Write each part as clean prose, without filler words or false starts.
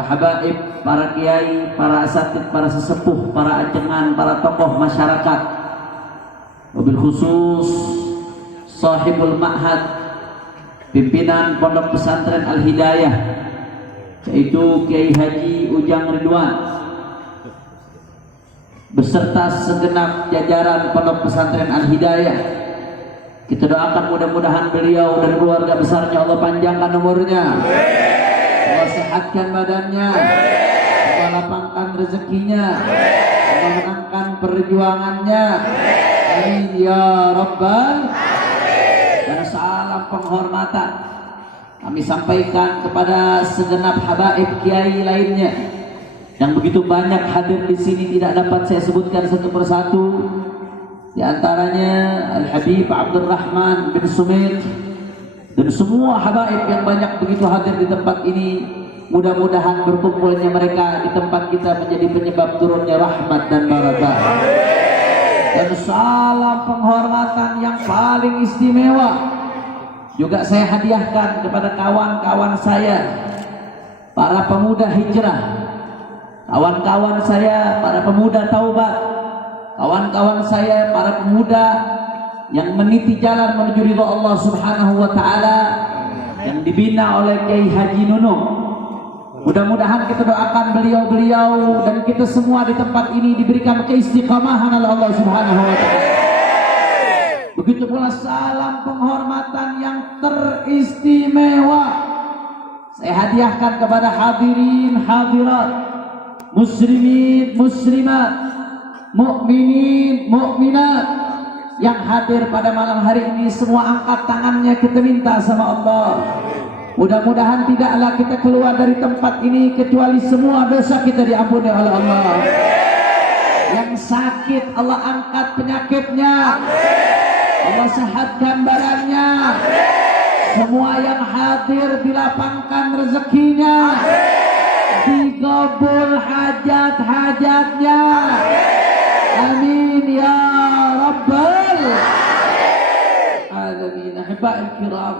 para habaib, para kiai, para asatid, para sesepuh, para ajengan, para tokoh masyarakat, wabil khusus sahibul ma'had, pimpinan Pondok Pesantren Al-Hidayah, yaitu Kiai Haji Ujang Ridwan beserta segenap jajaran Pondok Pesantren Al-Hidayah. Kita doakan mudah-mudahan beliau dan keluarga besarnya Allah panjangkan umurnya, Allah sehatkan badannya, Allah lapangkan rezekinya, Allah menangkan perjuangannya. Amin ya Rabbal. Dan salam penghormatan kami sampaikan kepada segenap habaib kiai lainnya yang begitu banyak hadir di sini, tidak dapat saya sebutkan satu persatu. Di antaranya Al-Habib Abdurrahman bin Sumit dan semua habaib yang banyak begitu hadir di tempat ini. Mudah-mudahan berkumpulnya mereka di tempat kita menjadi penyebab turunnya rahmat dan barakah. Dan salam penghormatan yang paling istimewa juga saya hadiahkan kepada kawan-kawan saya, para pemuda hijrah, kawan-kawan saya para pemuda taubat, kawan-kawan saya para pemuda yang meniti jalan menuju ridha Allah Subhanahu wa taala yang dibina oleh Kiai Haji Nunung. Mudah-mudahan kita doakan beliau-beliau dan kita semua di tempat ini diberikan keistiqamahan oleh Allah Subhanahu wa taala. Begitu pula salam penghormatan yang teristimewa saya hadiahkan kepada hadirin hadirat, muslimin muslimat, mukminin mukminat yang hadir pada malam hari ini. Semua angkat tangannya, kita minta sama Allah, mudah-mudahan tidaklah kita keluar dari tempat ini kecuali semua dosa kita diampuni oleh Allah. Yang sakit Allah angkat penyakitnya, Allah sehatkan badannya. Semua yang hadir dilapangkan rezekinya, digabul hajat-hajatnya. Amin ya Rabbal Alamin. Ahiba'il kiram,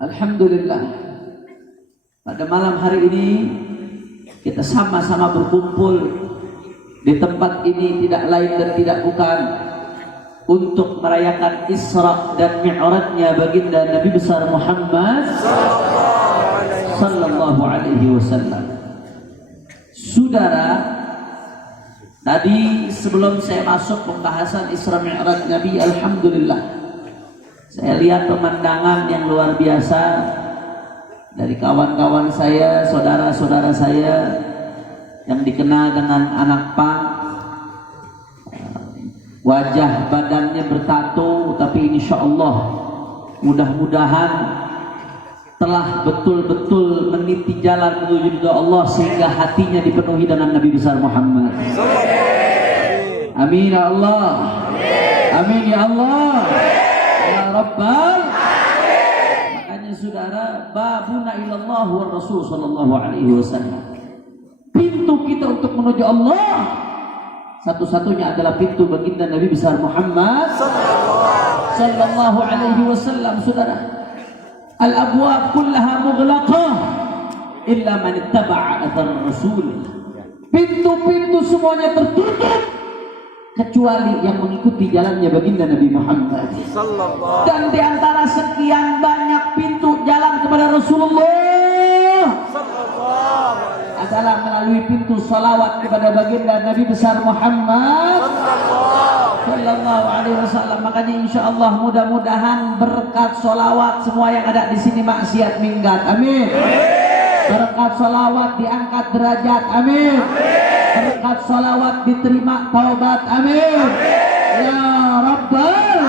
alhamdulillah, pada malam hari ini kita sama-sama berkumpul di tempat ini tidak lain dan tidak bukan untuk merayakan Isra dan Mi'rajnya baginda Nabi besar Muhammad sallallahu alaihi wasallam. Saudara, tadi sebelum saya masuk pembahasan Isra Mi'raj Nabi, alhamdulillah saya lihat pemandangan yang luar biasa dari kawan-kawan saya, saudara-saudara saya yang dikenal dengan anak pang. Wajah badannya bertato, tapi insya Allah mudah-mudahan telah betul-betul meniti jalan menuju ke Allah sehingga hatinya dipenuhi dengan Nabi besar Muhammad. Amin ya Allah. Amin ya Allah. Ya Rabbal. Makanya saudara, babuna ilallah wa Rasul sallallahu alaihi wasallam. Pintu kita untuk menuju Allah satu-satunya adalah pintu baginda Nabi besar Muhammad sallallahu alaihi wasallam. Saudara, al-abwab kullaha mughlaqah illa man ittaba'a athar rasul. Pintu-pintu semuanya tertutup kecuali yang mengikuti jalannya baginda Nabi Muhammad. Dan di antara sekian banyak pintu jalan kepada Rasulullah adalah melalui pintu salawat kepada baginda Nabi besar Muhammad sallallahu alaihi wasallam. Makanya insyaallah mudah-mudahan berkat salawat semua yang ada di sini maksiat minggat. Amin. Berkat salawat diangkat derajat. Amin. Berkat salawat diterima taubat. Amin. Ya Rabbal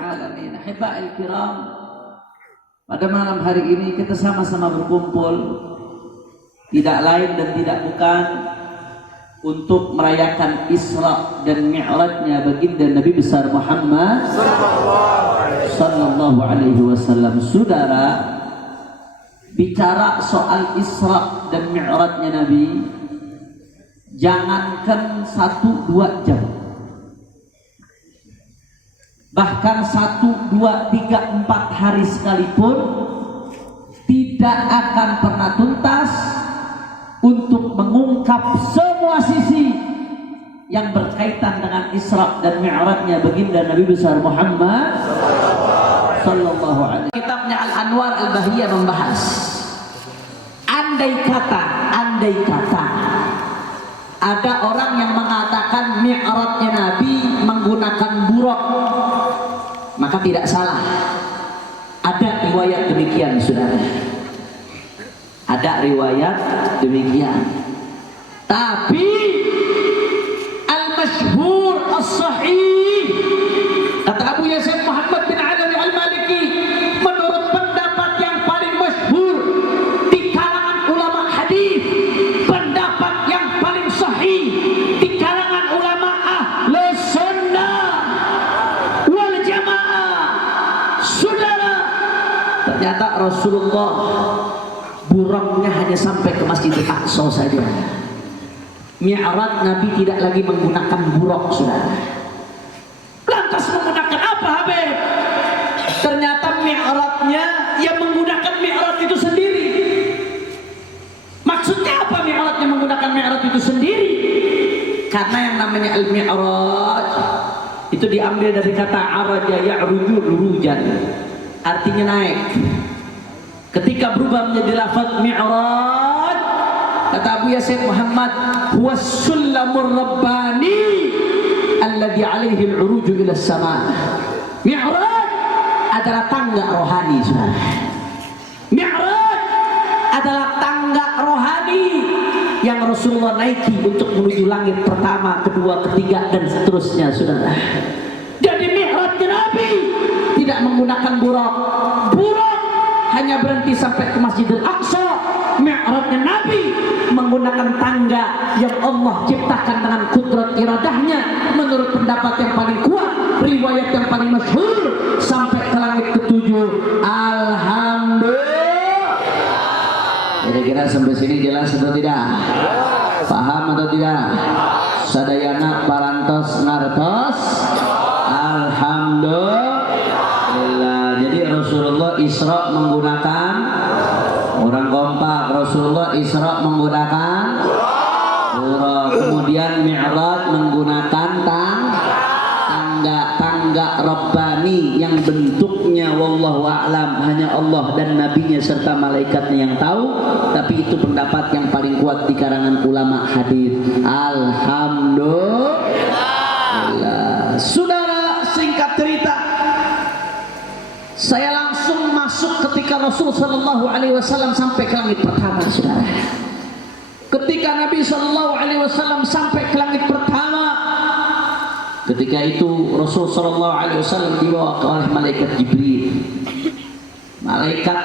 Alamin. Ahiba'il kiram, pada malam hari ini kita sama-sama berkumpul tidak lain dan tidak bukan untuk merayakan Isra dan Mi'rajnya baginda Nabi besar Muhammad sallallahu alaihi wasallam. Saudara, bicara soal Isra dan Mi'rajnya Nabi, jangankan 1-2 jam, bahkan 1, 2, 3, 4 hari sekalipun tidak tidak akan pernah tuntas untuk mengungkap semua sisi yang berkaitan dengan Isra dan Mi'rajnya baginda Nabi besar Muhammad sallallahu alaihi. Kitabnya Al-Anwar Al-Bahiyah membahas andai kata ada orang yang mengatakan Mi'rajnya Nabi menggunakan buraq, maka tidak salah. Ada riwayat demikian, saudara. Ada riwayat demikian. Tapi al-masyhur as-sahih, kata Abu Yasin Muhammad bin Alawi Al-Maliki, menurut pendapat yang paling masyhur di kalangan ulama hadis, pendapat yang paling sahih di kalangan ulama Ahlus Sunnah wal Jamaah, saudara, ternyata Rasulullah buraqnya hanya sampai ke Masjidil Aqsa saja. Mi'raj Nabi tidak lagi menggunakan buraq, saudara. Lantas menggunakan apa, Habib? Ternyata Mi'rajnya yang menggunakan Mi'raj itu sendiri. Maksudnya apa Mi'rajnya menggunakan Mi'raj itu sendiri? Karena yang namanya Al-Mi'raj itu diambil dari kata araja ya'ruju lurujan, artinya naik. Ketika berubah menjadi lafaz Mi'raj, kata Abu Yasin Muhammad, huwa sullamur rabbani alladhi alaihi al-uruju ila as-sama'. Mi'raj adalah tangga rohani, saudara. Mi'raj adalah tangga rohani yang Rasulullah naiki untuk menuju langit pertama, kedua, ketiga, dan seterusnya, saudara. Jadi Mi'rajnya Nabi tidak menggunakan buraq. Buraq hanya berhenti sampai ke Masjidil Aqsa. Mi'rajnya Nabi menggunakan tangga yang Allah ciptakan dengan kudrat iradahnya, menurut pendapat yang paling kuat, riwayat yang paling masyhur, sampai ke langit ketujuh. Alhamdulillah. Kira-kira sampai sini jelas atau tidak? Paham atau tidak? Sadayana parantos ngartos. Alhamdulillah. Jadi Rasulullah Isra menggunakan, orang kompak, Rasulullah Isra menggunakan buraq, kemudian Mi'raj menggunakan tangga Rabbani yang bentuknya wallahu a'lam hanya Allah dan nabinya serta malaikatnya yang tahu, tapi itu pendapat yang paling kuat di kalangan ulama hadis. Alhamdulillah. Saudara, singkat cerita, saya langsung masuk ketika Rasul Sallallahu Alaihi Wasallam sampai ke langit pertama, saudara. Ketika Nabi Sallallahu Alaihi Wasallam sampai ke langit pertama, ketika itu Rasul Sallallahu Alaihi Wasallam dibawa oleh malaikat Jibril. Malaikat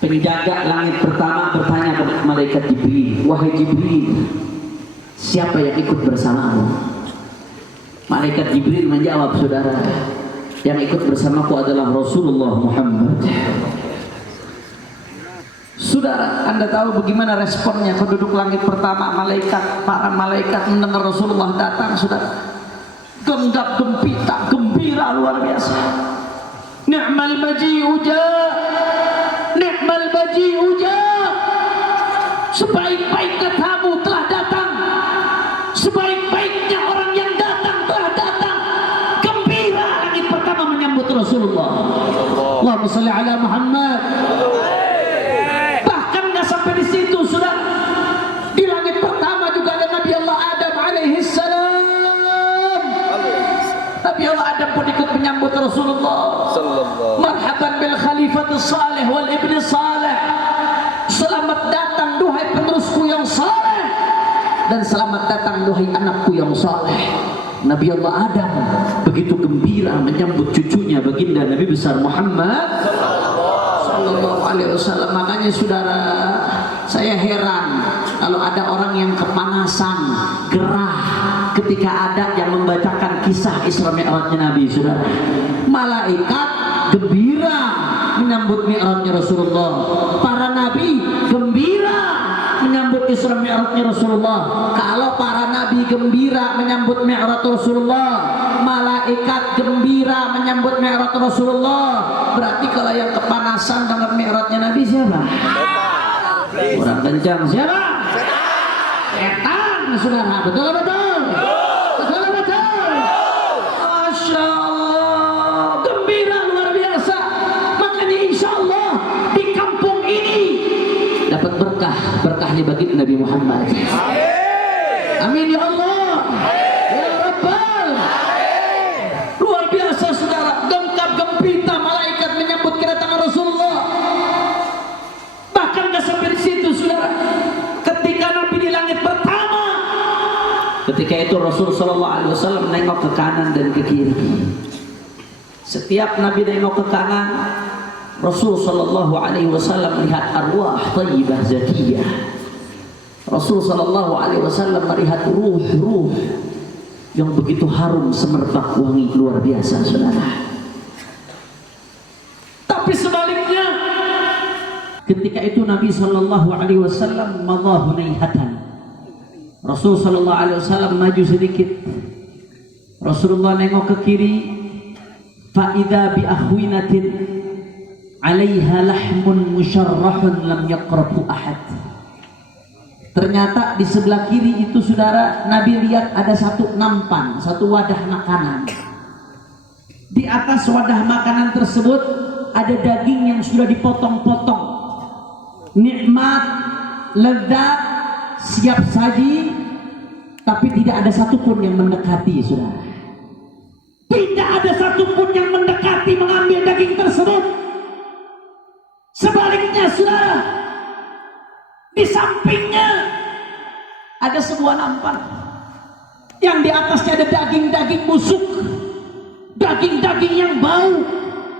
penjaga langit pertama bertanya kepada malaikat Jibril, wahai Jibril, siapa yang ikut bersamamu? Malaikat Jibril menjawab, saudara, yang ikut bersamaku adalah Rasulullah Muhammad. Saudara, Anda tahu bagaimana responnya penduduk langit pertama, para malaikat mendengar Rasulullah datang, saudara? Genggam gempita, gembira luar biasa. Ni'mal maji'u ja', ni'mal maji'u ja'. Sebaik-baiknya tamu telah datang, sebaik-baiknya orang yang datang telah datang. Gembira langit pertama menyambut Rasulullah. Allahumma shalli ala Muhammad. Bahkan nggak sampai di situ, saudara. Di langit pertama juga ada Nabi Allah Adam alaihi salam. Nabi Allah Adam pun ikut menyambut Rasulullah. Marhaban bil khalifatus salih wal ibni salih. Selamat datang duhai penerusku yang saleh, dan selamat datang duhai anakku yang saleh. Nabi Allah Adam begitu gembira menyambut cucunya baginda Nabi besar Muhammad sallallahu alaihi wasallam. Makanya saudara, saya heran kalau ada orang yang kepanasan, gerah ketika ada yang membacakan kisah Isra Mi'rajnya Nabi, saudara. Malaikat gembira menyambut Mi'rajnya Rasulullah. Para nabi gembira menyambut Isra Mi'rajnya Rasulullah. Kalau para nabi gembira menyambut Mi'raj Rasulullah, malaikat malaikat gembira menyambut Mi'raj Rasulullah. Berarti kalau yang kepanasan dengan Mi'rajnya Nabi siapa? Kurang kencang siapa? Setan, saudara. Betul betul. Betul betul. Masya Allah, gembira luar biasa. Makanya insya Allah di kampung ini dapat berkah dibagi Nabi Muhammad. Amin ya Allah. Ya Rabbal. Luar biasa saudara, gengkap gempita malaikat menyambut kedatangan Rasulullah. Bahkan gak sampai di situ saudara. Ketika Nabi di langit pertama, ketika itu Rasul Sallallahu Alaihi Wasallam menengok ke kanan dan ke kiri. Setiap Nabi nengok ke kanan, Rasul Sallallahu Alaihi Wasallam melihat arwah thayyibah zakiyah. Rasul Sallallahu Alaihi Wasallam melihat ruh-ruh yang begitu harum semerbak wangi luar biasa saudara. Tapi sebaliknya, ketika itu Nabi Sallallahu Alaihi Wasallam madha hunaihatan. Rasul Sallallahu Alaihi Wasallam maju sedikit. Rasulullah nengok ke kiri, fa idza bi akhwinatin 'alaiha lahmun musyarrahun lam yaqrabu ahad. Ternyata di sebelah kiri itu saudara, Nabi lihat ada satu nampan, satu wadah makanan. Di atas wadah makanan tersebut ada daging yang sudah dipotong-potong. Nikmat, lezat, siap saji, tapi tidak ada satupun yang mendekati saudara. Tidak ada satupun yang mendekati mengambil daging tersebut. Sebaliknya saudara, di sampingnya ada sebuah nampan yang di atasnya ada daging-daging busuk, daging-daging yang bau,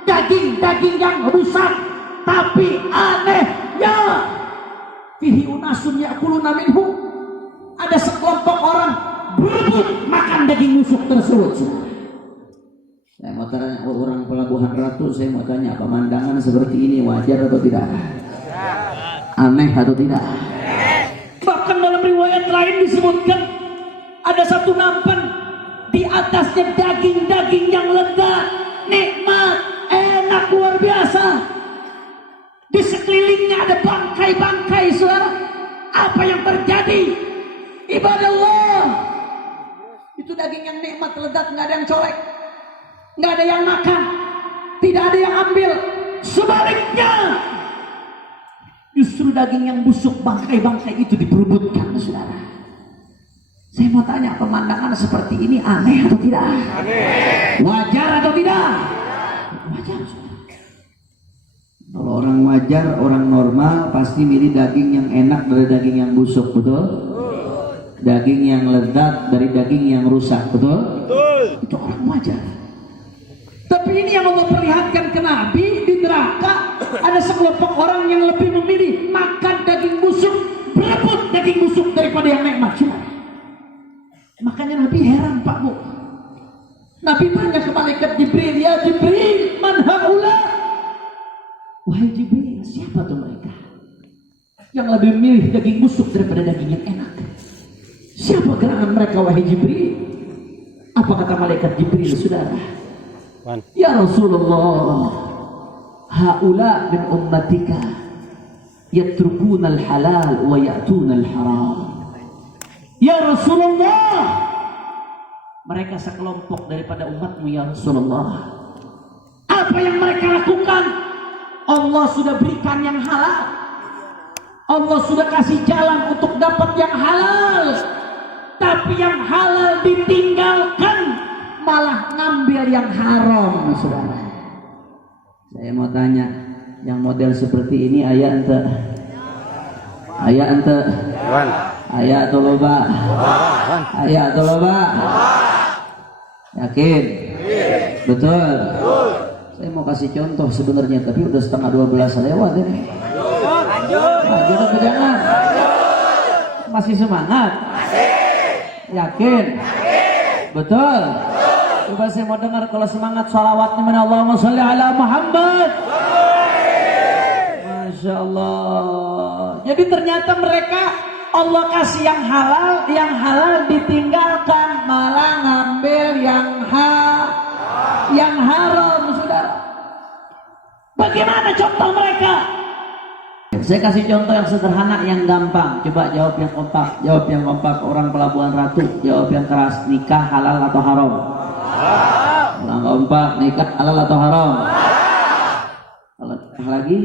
daging-daging yang rusak. Tapi anehnya, fihi unasun ya'kuluna minhu, ada sekelompok orang berebut makan daging busuk tersebut. Saya mau tanya orang Pelabuhan Ratu, saya mau tanya, pemandangan seperti ini wajar atau tidak? Aneh atau tidak? Bahkan dalam riwayat lain disebutkan ada satu nampan, di atasnya daging-daging yang lezat, nikmat, enak luar biasa. Di sekelilingnya ada bangkai-bangkai saudara. Apa yang terjadi? Ibadah Allah. Itu daging yang nikmat, lezat, nggak ada yang colek, nggak ada yang makan, tidak ada yang ambil. Sebaliknya, justru daging yang busuk, bangkai-bangkai itu diperebutkan saudara. Saya mau tanya, pemandangan seperti ini aneh atau tidak? Aneh. Wajar atau tidak? Wajar saudara. Kalau orang wajar, orang normal pasti milih daging yang enak dari daging yang busuk, betul? Daging yang lezat dari daging yang rusak, betul? Betul. Itu orang wajar. Tapi ini yang Allah perlihatkan ke Nabi, di neraka ada sekelompok orang yang lebih memilih makan daging busuk, berebut daging busuk daripada yang nikmat. Makanya Nabi heran Pak Bu. Nabi tanya ke malaikat Jibril, ya Jibril, man haula? Wahai Jibril, siapa tuh mereka yang lebih memilih daging busuk daripada daging yang enak? Siapa gerangan mereka wahai Jibril? Apa kata malaikat Jibril saudara? Ya Rasulullah, haula min ummatika yatrukuna al-halal wa ya'tuna al-haram. Ya Rasulullah, mereka sekelompok daripada umatmu ya Rasulullah. Apa yang mereka lakukan? Allah sudah berikan yang halal, Allah sudah kasih jalan untuk dapat yang halal, tapi yang halal ditinggalkan, malah ngambil yang haram saudara. Saya mau tanya, yang model seperti ini ayah ente? Ayah ente? Ayah atau loba? Ayah atau loba? Yakin? Betul? Saya mau kasih contoh sebenarnya, tapi udah setengah 12 lewat ini. Lanjut atau jangan? Masih semangat? Yakin? Betul? Coba saya mau dengar kalau semangat salawatnya mana, Allahumma sholli ala Muhammad. Masya Allah. Jadi ternyata mereka Allah kasih yang halal ditinggalkan, malah ngambil yang haram. yang haram, saudara. Bagaimana contoh mereka? Saya kasih contoh yang sederhana, yang gampang. Coba jawab yang kompak, jawab yang kompak. Orang Pelabuhan Ratu, jawab yang keras. Nikah halal atau haram? Orang kompak, nikah halal atau haram? Kalau nikah lagi?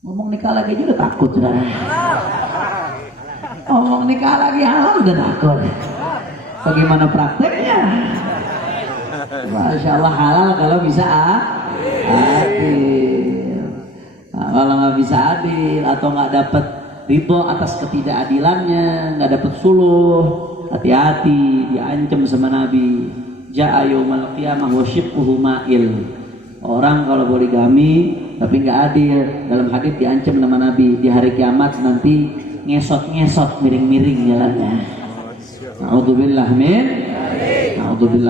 Ngomong nikah lagi juga takut, saudara. Ngomong nikah lagi halal udah takut. Bagaimana prakteknya? Masya Allah, halal kalau bisa adil. Nah, kalau nggak bisa adil atau nggak dapat ridho atas ketidakadilannya, nggak dapat suluh, hati-hati, diancam sama Nabi. Ja'a yaumal qiyamah wa shiqquhu ma'il. Orang kalau poligami tapi nggak adil, dalam hadis diancam sama Nabi, di hari kiamat nanti ngesot-ngesot, miring-miring jalannya. Na'udzubillah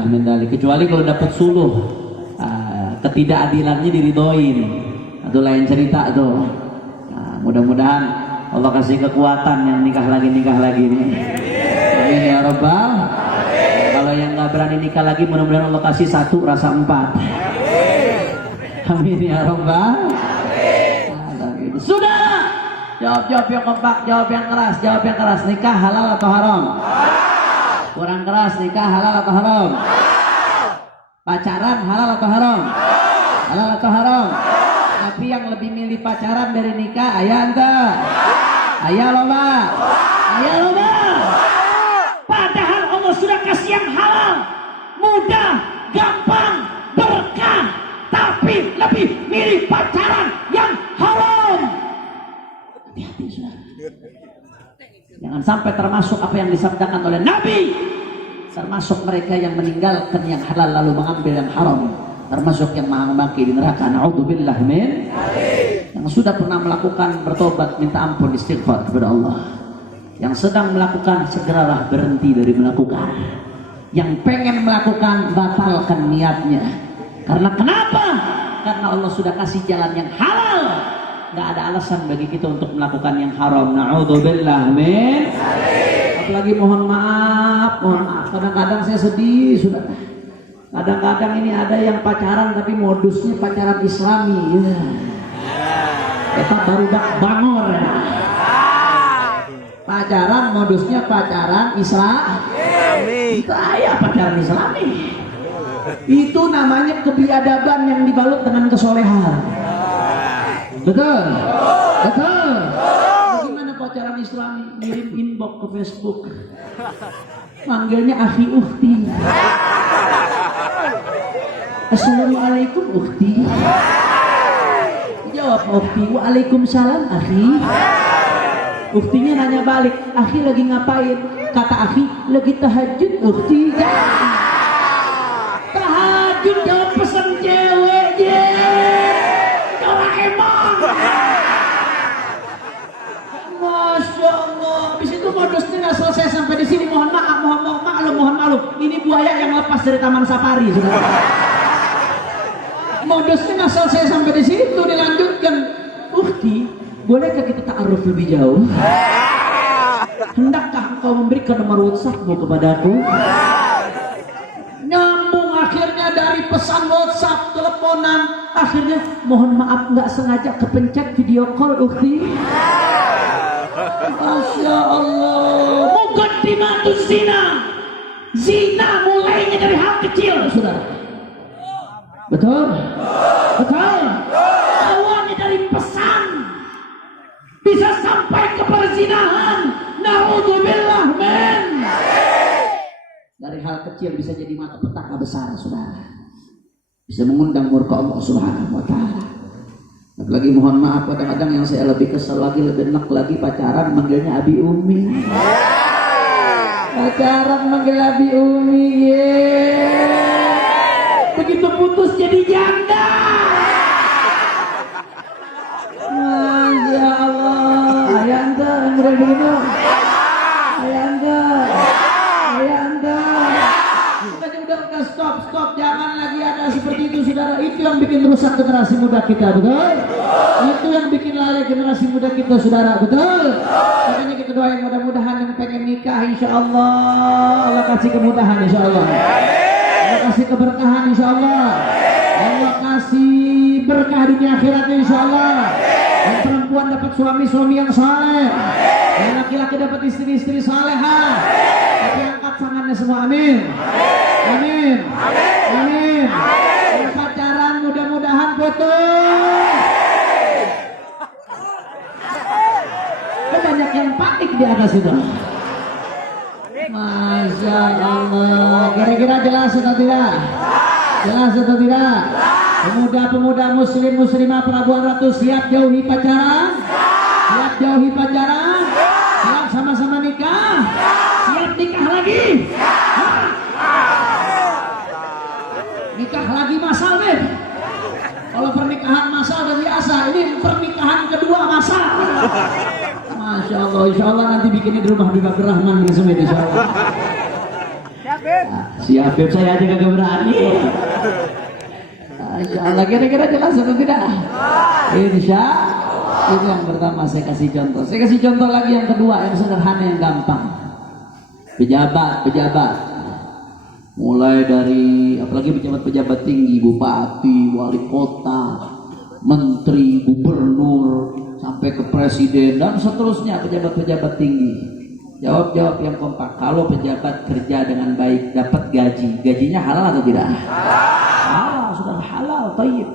min dzalik. Kecuali kalau dapat suluh, ketidakadilannya diridhoin, itu lain cerita tuh. Nah, mudah-mudahan Allah kasih kekuatan yang nikah lagi nih. Amin ya Rabbal. Kalau yang nggak berani nikah lagi, mudah-mudahan Allah kasih 1 rasa 4. Amin ya Rabbal. Sudah. Jawab yang kompak, jawab yang keras. Nikah halal atau haram? Kurang keras, nikah halal atau haram? Pacaran halal atau haram? Halal atau haram? Tapi yang lebih milih pacaran dari nikah, ayah ente? Ayah lomba? Padahal Allah sudah kasih yang halal, mudah, gampang, berkah, tapi lebih milih pacaran yang haram. Hati-hati, saudara. Jangan sampai termasuk apa yang disabdakan oleh Nabi, termasuk mereka yang meninggalkan yang halal lalu mengambil yang haram, termasuk yang menghamaki di neraka. Na'udzubillah min. Yang sudah pernah melakukan bertobat, minta ampun, istighfar kepada Allah. Yang sedang melakukan, segeralah berhenti dari melakukan. Yang pengen melakukan, batalkan niatnya. Karena kenapa? Karena Allah sudah kasih jalan yang halal. Nggak ada alasan bagi kita untuk melakukan yang haram. Na'udzubillah min. Apalagi mohon maaf. Kadang-kadang saya sedih, sudah. Kadang-kadang ini ada yang pacaran tapi modusnya pacaran Islami. Kita baru bangor ya. Pacaran modusnya pacaran Islami. Itu ayah pacaran Islami. Itu namanya kebiadaban yang dibalut dengan kesolehan. Betul. Bagaimana pacaran Islami? Ngirim inbox ke Facebook, manggilnya akhi ukhti. Assalamualaikum ukhti. Jawab ukhti, waalaikumsalam akhi. Ukhtinya nanya balik, akhi lagi ngapain? Kata akhi, lagi tahajud ukhti. Tahajud jawab pesan cewek je. Masya Allah. Habis itu modusnya nggak selesai sampai di sini. Mohon maklum. Ini buaya yang lepas dari taman safari, saudara. Modusnya nggak selesai sampai di situ, dilanjutkan. Ukhti, bolehkah kita ta'aruf lebih jauh? Hendakkah engkau memberikan nomor WhatsAppmu kepadaku? Nyambung akhirnya dari pesan WhatsApp, teleponan, akhirnya mohon maaf nggak sengaja kepencet video call ukhti. Masya Allah. Muqaddimatuz zina. Zina mulainya dari hal kecil, saudara. Betul? Awalnya dari pesan bisa sampai ke perzinahan. Na'udzubillah min. Dari hal kecil bisa jadi petaka besar, saudara. Bisa mengundang murka Allah Subhanahu wa ta'ala. Apalagi mohon maaf, kadang-kadang yang saya lebih kesel lagi, lebih enak lagi, pacaran manggilnya Abi Umi. Pacaran manggil Abi Umi, begitu putus jadi janda. Masya Allah. Ayah anda yang begitu. Ayah anda. Udah stop, jangan lagi ada seperti itu, saudara. Itu yang bikin rusak generasi muda kita, betul? Itu yang bikin lalai generasi muda kita, saudara, betul? Makanya kita doain mudah-mudahan yang pengen nikah, insya Allah Allah kasih kemudahan, insya Allah. Allah kasih keberkahan insyaallah. Allah kasih berkah dunia akhiratnya insyaallah. Dan perempuan dapat suami-suami yang saleh. Dan laki-laki dapat istri-istri salehah. Tapi angkat tangannya semua, amin. Amin. Amin. Yang pacaran mudah-mudahan putus. Banyak yang panik di atas itu. Masya Allah. Kira-kira jelas atau tidak? Jelas atau tidak? Pemuda-pemuda muslim muslimah Pelabuhan Ratu siap jauhi pacaran? Siap jauhi pacaran? Siap sama-sama nikah? Siap nikah lagi? Nikah lagi masal deh. Kalau pernikahan masal udah biasa, ini pernikahan kedua masal. Masya Allah, insya Allah nanti bikinnya di rumah Habib Abdurrahman di Semen, insya Allah. Siap, Beb, saya aja kagak berani. Insya Allah, kira-kira jelas atau tidak? Insya Allah. Itu yang pertama saya kasih contoh. Saya kasih contoh lagi yang kedua, yang sederhana, yang gampang. Pejabat. Mulai dari, apalagi pejabat-pejabat tinggi, bupati, wali kota, menteri, gubernur, sampai ke presiden dan seterusnya pejabat-pejabat tinggi. Jawab yang kompak. Kalau pejabat kerja dengan baik dapat gajinya halal atau tidak? Halal, sudah halal, thayyib.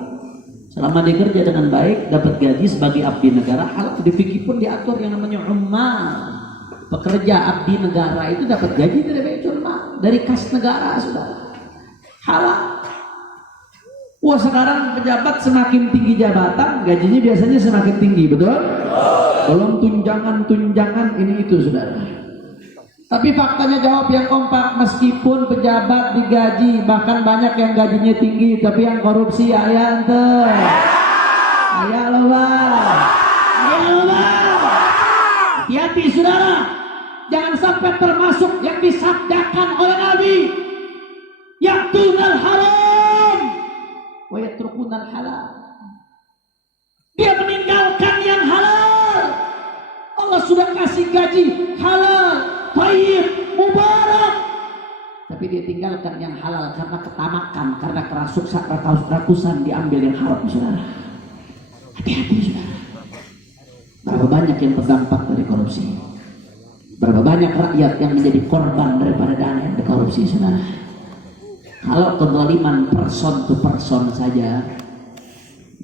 Selama dia kerja dengan baik dapat gaji sebagai abdi negara halal. Di fikih pun diatur yang namanya ummal. Pekerja abdi negara itu dapat gaji dari baitul mal, dari kas negara, sudah halal. Wah, sekarang pejabat semakin tinggi jabatan, gajinya biasanya semakin tinggi, betul? Belum tunjangan ini itu, saudara. Tapi faktanya jawab yang kompak, meskipun pejabat digaji, bahkan banyak yang gajinya tinggi, tapi yang korupsi ayah ente. Ayah loh bang. Hati-hati saudara, jangan sampai termasuk yang disabdakan oleh Nabi. Ya'tunal haram wa yatrukunal halal. Dia meninggalkan yang halal. Allah sudah kasih gaji halal, thayyib, mubarak. Tapi dia tinggalkan yang halal karena ketamakan, karena kerakusan diambil yang haram, saudara. Hati-hati saudara. Berapa banyak yang terdampak dari korupsi? Berapa banyak rakyat yang menjadi korban daripada dana yang dikorupsi, saudara? Kalau kezaliman person to person saja,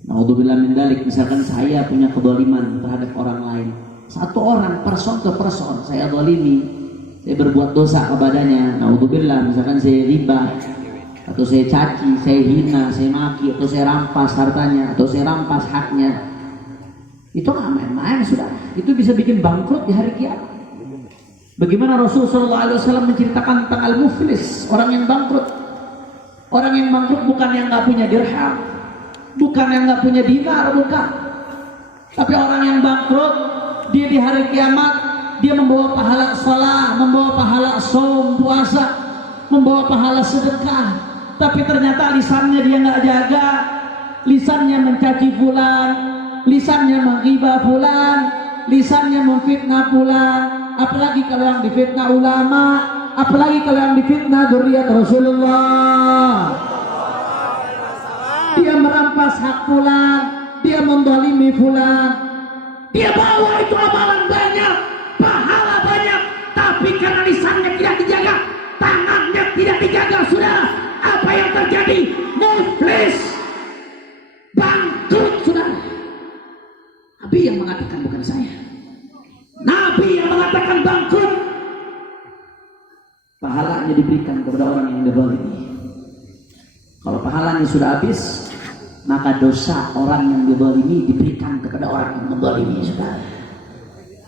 naudzubillah min dzalik, misalkan saya punya kezaliman terhadap orang lain, satu orang person to person saya zalimi, saya berbuat dosa kepadanya, naudzubillah, misalkan saya ribah, atau saya caci, saya hina, saya maki, atau saya rampas hartanya, atau saya rampas haknya, itu nggak main-main, saudara. Itu bisa bikin bangkrut di hari kiamat. Bagaimana Rasulullah SAW menceritakan tentang al-muflis, orang yang bangkrut. Orang yang bangkrut bukan yang nggak punya dirham, bukan yang nggak punya dinar, bukan. Tapi orang yang bangkrut, dia di hari kiamat, dia membawa pahala salat, membawa pahala saum, puasa, membawa pahala sedekah. Tapi ternyata lisannya dia nggak jaga, lisannya mencaci fulan, lisannya menghibah fulan, lisannya memfitnah fulan. Apalagi kalau yang difitnah ulama, apalagi kalau yang difitnah dzurriyyat Rasulullah. Dia merampas hak fulan, dia mendolimi fulan, dia bawa itu amalan banyak, pahala banyak, tapi karena lisannya tidak dijaga, tangannya tidak dijaga, sudah apa yang terjadi? Muflis, bangkrut, sudah. Nabi yang mengatakan, bukan saya. Nabi yang mengatakan bangkrut. Pahalanya diberikan kepada orang yang dizalimi. Kalau pahalanya sudah habis, maka dosa orang yang dizalimi diberikan kepada orang yang menzalimi, saudara.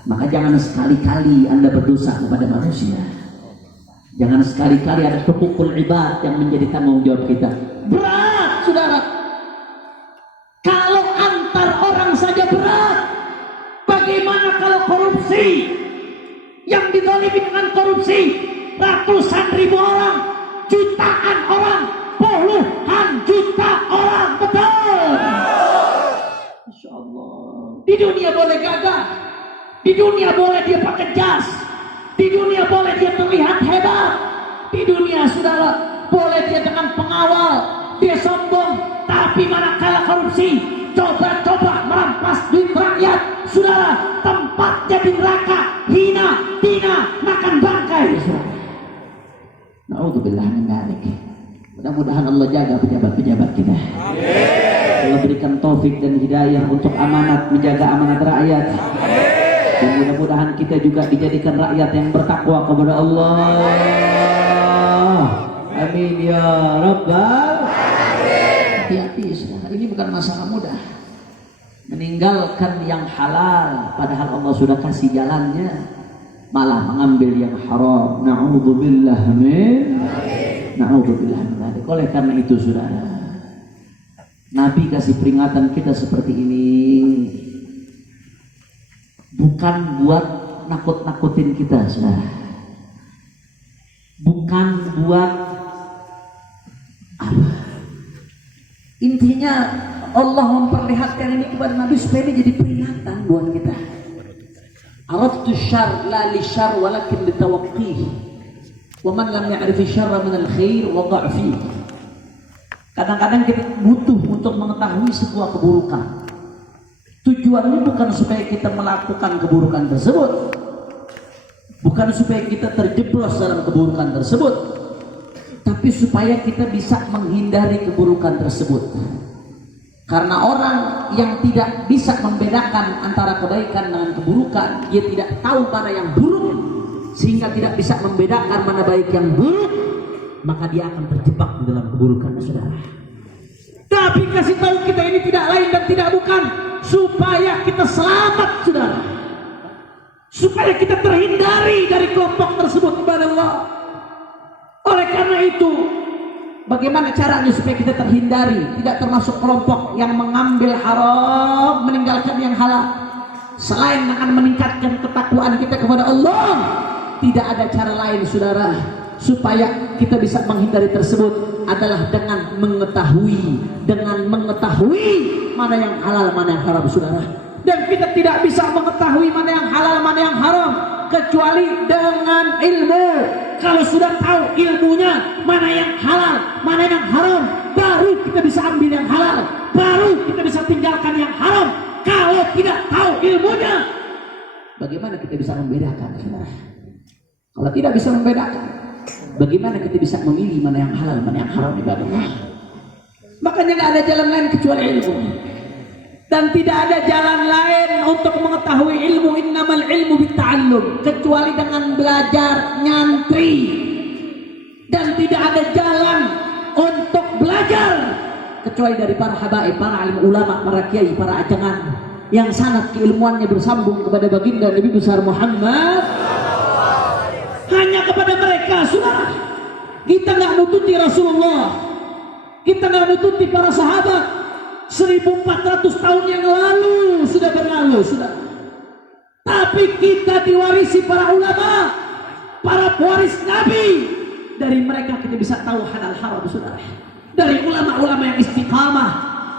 Maka jangan sekali-kali Anda berdosa kepada manusia. Jangan sekali-kali ada hukukul ibad yang menjadi tanggung jawab kita. Berat, saudara. Kalau antar orang saja berat, bagaimana kalau korupsi? Yang dizalimi dengan korupsi ratusan ribu orang, jutaan orang, puluhan juta orang, betul. Masya Allah. Di dunia boleh gagah, di dunia boleh dia pakai jas, di dunia boleh dia terlihat hebat, di dunia saudara boleh boleh dia dengan pengawal, dia sombong, tapi manakala korupsi, coba-coba merampas duit rakyat, saudara, tempatnya di neraka, hina, tina, makan bangkai, saudara. Na'udzubillah min dzalik. Mudah-mudahan Allah jaga pejabat-pejabat kita. Allah berikan taufik dan hidayah untuk amanat, menjaga amanat rakyat. Dan mudah-mudahan kita juga dijadikan rakyat yang bertakwa kepada Allah. Amin ya Rabbal. Hati-hati, saudara, ini bukan masalah mudah. Meninggalkan yang halal padahal Allah sudah kasih jalannya, malah mengambil yang haram. Na'udzubillah min. Na'udzubillah min dzalik. Oleh karena itu, saudara, Nabi kasih peringatan kita seperti ini bukan buat nakut-nakutin kita, saudara. Bukan buat apa. Intinya Allah memperlihatkan ini kepada Nabi supaya ini jadi peringatan buat kita. Araftu syarr la li syarr walakin li tawaqqih. Wa man lam ya'rif syarra min al-khair waqa'a fihi. Kadang-kadang kita butuh untuk mengetahui sebuah keburukan. Tujuannya bukan supaya kita melakukan keburukan tersebut, bukan supaya kita terjeblos dalam keburukan tersebut, tapi supaya kita bisa menghindari keburukan tersebut. Karena orang yang tidak bisa membedakan antara kebaikan dengan keburukan, dia tidak tahu mana yang buruk, sehingga tidak bisa membedakan mana baik yang buruk, maka dia akan terjebak di dalam keburukan, saudara. Tapi kasih tahu kita ini tidak lain dan tidak bukan supaya kita selamat, saudara, supaya kita terhindari dari kelompok tersebut kepada Allah. Oleh karena itu, bagaimana caranya supaya kita terhindari, tidak termasuk kelompok yang mengambil haram, meninggalkan yang halal? Selain akan meningkatkan ketakwaan kita kepada Allah, tidak ada cara lain, saudara, supaya kita bisa menghindari tersebut adalah dengan mengetahui mana yang halal, mana yang haram, saudara. Dan kita tidak bisa mengetahui mana yang halal, mana yang haram kecuali dengan ilmu. Kalau sudah tahu ilmunya, mana yang halal, mana yang haram, baru kita bisa ambil yang halal, baru kita bisa tinggalkan yang haram. Kalau tidak tahu ilmunya, bagaimana kita bisa membedakan, saudara? Kalau tidak bisa membedakan, bagaimana kita bisa memilih mana yang halal, mana yang haram ibadah Allah? Makanya nggak ada jalan lain kecuali ilmu. Dan tidak ada jalan lain untuk mengetahui ilmu, innamal ilmu bitta'allum, kecuali dengan belajar, nyantri. Dan tidak ada jalan untuk belajar kecuali dari para habaib, para alim ulama, para kiai, para ajangan yang sanad keilmuannya bersambung kepada baginda Nabi besar Muhammad. Hanya kepada mereka, saudara. Kita nggak nututi Rasulullah, kita nggak nututi para sahabat. 1400 tahun yang lalu sudah berlalu, sudah. Tapi kita diwarisi para ulama, para pewaris Nabi. Dari mereka kita bisa tahu halal haram, saudara. Dari ulama-ulama yang istiqamah,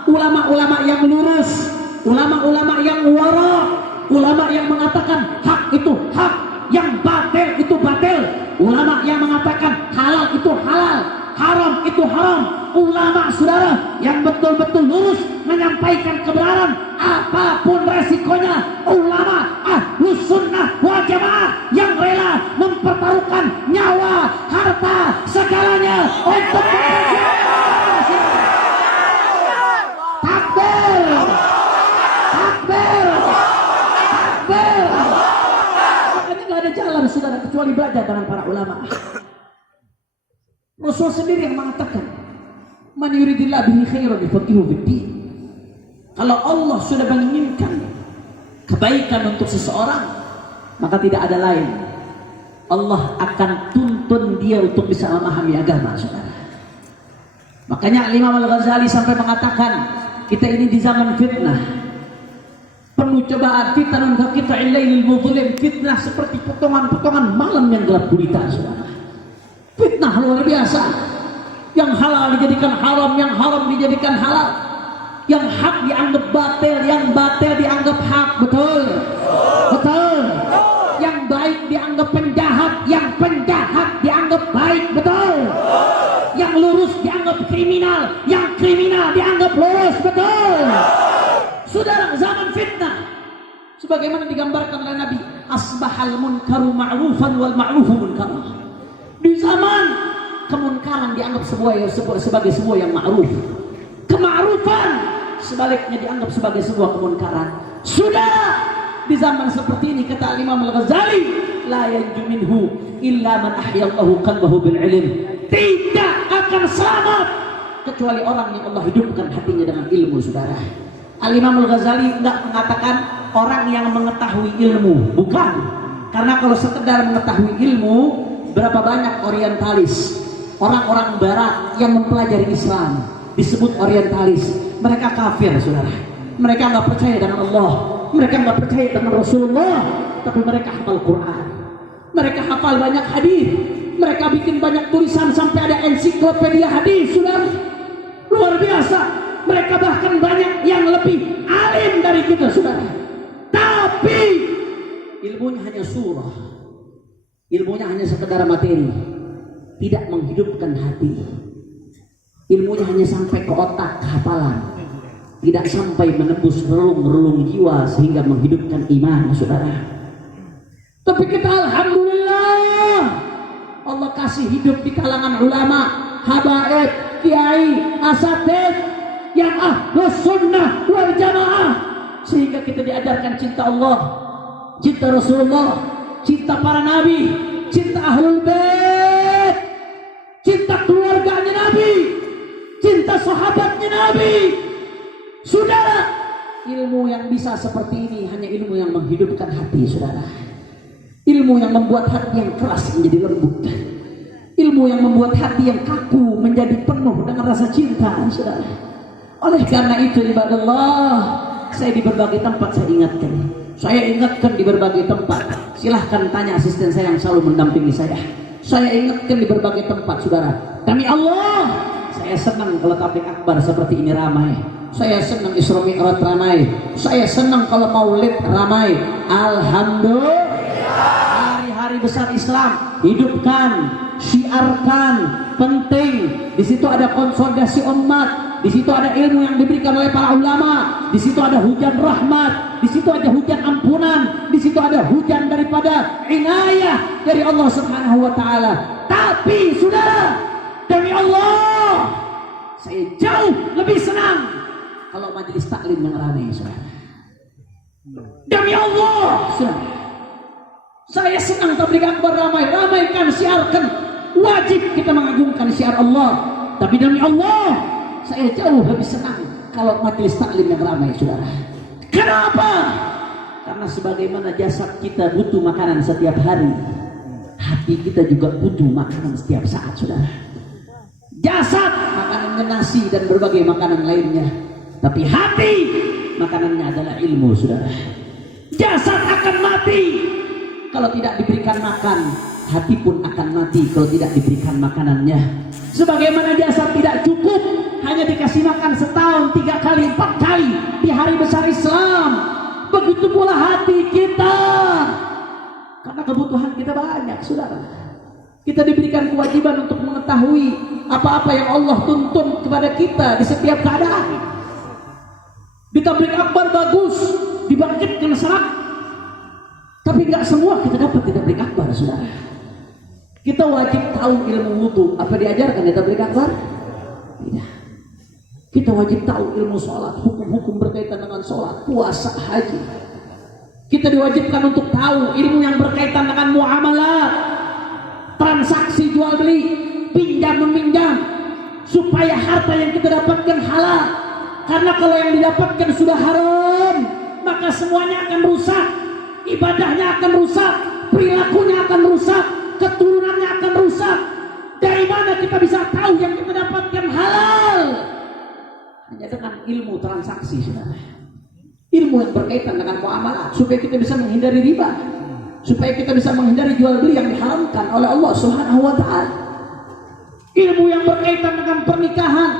ulama-ulama yang lurus, ulama-ulama yang wara, ulama yang mengatakan hak itu hak, yang batil itu batil, ulama yang mengatakan halal itu halal, haram itu haram. Ulama, saudara, yang betul-betul lurus menyampaikan kebenaran apapun resikonya. Ulama ahlus sunnah wal jamaah yang rela mempertaruhkan nyawa, harta, segalanya untuk takbir, takbir, takbir. Makanya nggak ada jalan, saudara, kecuali belajar dengan para ulama. Rasul sendiri yang mengatakan, man yuridillah bihi khairan yufaqihu fiddin. Kalau Allah sudah menginginkan kebaikan untuk seseorang, maka tidak ada lain, Allah akan tuntun dia untuk bisa memahami agama, saudara. Makanya Imam Al-Ghazali sampai mengatakan, kita ini di zaman fitnah, penuh cobaan, fitnah kita ilailil mudlim, fitnah seperti potongan-potongan malam yang gelap gulita, saudara. Fitnah luar biasa. Yang halal dijadikan haram, yang haram dijadikan halal, yang hak dianggap batil, yang batil dianggap hak. Betul, betul. Yang baik dianggap penjahat, yang penjahat dianggap baik. Betul. Yang lurus Saudara, zaman fitnah sebagaimana digambarkan oleh Nabi, asbahal munkaru ma'rufan wal ma'rufu munkar. Di zaman kemunkaran dianggap sebagai sebuah yang ma'ruf, kema'rufan sebaliknya dianggap sebagai sebuah kemunkaran. Saudara, di zaman seperti ini kata Imam Al-Ghazali, la yanju minhu illa man ahyallahu qalbahu bil ilm. Tidak akan selamat kecuali orang yang Allah hidupkan hatinya dengan ilmu. Saudara, Al-Imam Al-Ghazali tidak mengatakan orang yang mengetahui ilmu, bukan. Karena kalau sekedar mengetahui ilmu, berapa banyak orientalis, orang-orang barat yang mempelajari Islam disebut orientalis. Mereka kafir, saudara. Mereka nggak percaya dengan Allah, mereka nggak percaya dengan Rasulullah, tapi mereka hafal Quran, mereka hafal banyak hadis, mereka bikin banyak tulisan sampai ada ensiklopedia hadis, saudara. Luar biasa. Mereka bahkan banyak yang lebih alim dari kita, saudara. Tapi ilmunya hanya surah, ilmunya hanya sekedar materi, tidak menghidupkan hati. Ilmunya hanya sampai ke otak, hafalan, tidak sampai menembus relung-relung jiwa sehingga menghidupkan iman, saudara. Tapi kita alhamdulillah, Allah kasih hidup di kalangan ulama, habaib, kiai, asatid yang ahlus sunnah wal jamaah, sehingga kita diajarkan cinta Allah, cinta Rasulullah, cinta para nabi, cinta ahlul bait, cinta keluarganya Nabi, cinta sahabatnya Nabi. Saudara, ilmu yang bisa seperti ini hanya ilmu yang menghidupkan hati, saudara. Ilmu yang membuat hati yang keras menjadi lembut, ilmu yang membuat hati yang kaku menjadi penuh dengan rasa cinta, saudara. Oleh karena itu, ibadallah, saya di berbagai tempat saya ingatkan di berbagai tempat. Silahkan tanya asisten saya yang selalu mendampingi saya. Saya ingatkan di berbagai tempat, saudara. Demi Allah, saya senang kalau tabligh akbar seperti ini ramai. Saya senang Isra Mi'raj ramai. Saya senang kalau maulid ramai. Alhamdulillah. Hari-hari besar Islam hidupkan, syiarkan, penting. Di situ ada konsolidasi umat. Di situ ada ilmu yang diberikan oleh para ulama. Di situ ada hujan rahmat. Di situ ada hujan ampunan. Di situ ada hujan daripada inayah dari Allah Subhanahu wa taala. Tapi saudara, demi Allah, saya jauh lebih senang kalau majelis taklim yang ramai, saudara. Demi Allah, saudara, saya senang tabligh akbar ramai. Ramaikan, siarkan. Wajib kita mengagungkan syiar Allah. Tapi demi Allah, saya jauh lebih senang kalau majelis taklim yang ramai, saudara. Kenapa? Karena sebagaimana jasad kita butuh makanan setiap hari, hati kita juga butuh makanan setiap saat, saudara. Jasad makanannya nasi dan berbagai makanan lainnya, tapi hati makanannya adalah ilmu, saudara. Jasad akan mati kalau tidak diberikan makan, hati pun akan mati kalau tidak diberikan makanannya. Sebagaimana jasad tidak cukup hanya dikasih makan setahun 3 kali 4 kali di hari besar Islam, begitu pula hati kita, karena kebutuhan kita banyak, saudara. Kita diberikan kewajiban untuk mengetahui apa-apa yang Allah tuntun kepada kita di setiap keadaan. Di tabligh akbar bagus, dibangkitkan serak, tapi nggak semua kita dapat di tabligh akbar, saudara. Kita wajib tahu ilmu wudu. Apa diajarkan di tabligh akbar? Tidak. Kita wajib tahu ilmu sholat, hukum-hukum berkaitan dengan sholat, puasa, haji. Kita diwajibkan untuk tahu ilmu yang berkaitan dengan muamalat, transaksi jual beli, pinjam meminjam, supaya harta yang kita dapatkan halal. Karena kalau yang didapatkan sudah haram, maka semuanya akan rusak. Ibadahnya akan rusak, perilakunya akan rusak, keturunannya akan rusak. Dari mana kita bisa tahu yang kita dapatkan halal? Hanya dengan ilmu transaksi, saudara. Ilmu yang berkaitan dengan muamalah, supaya kita bisa menghindari riba, supaya kita bisa menghindari jual beli yang diharamkan oleh Allah Subhanahu wa taala. Ilmu yang berkaitan dengan pernikahan,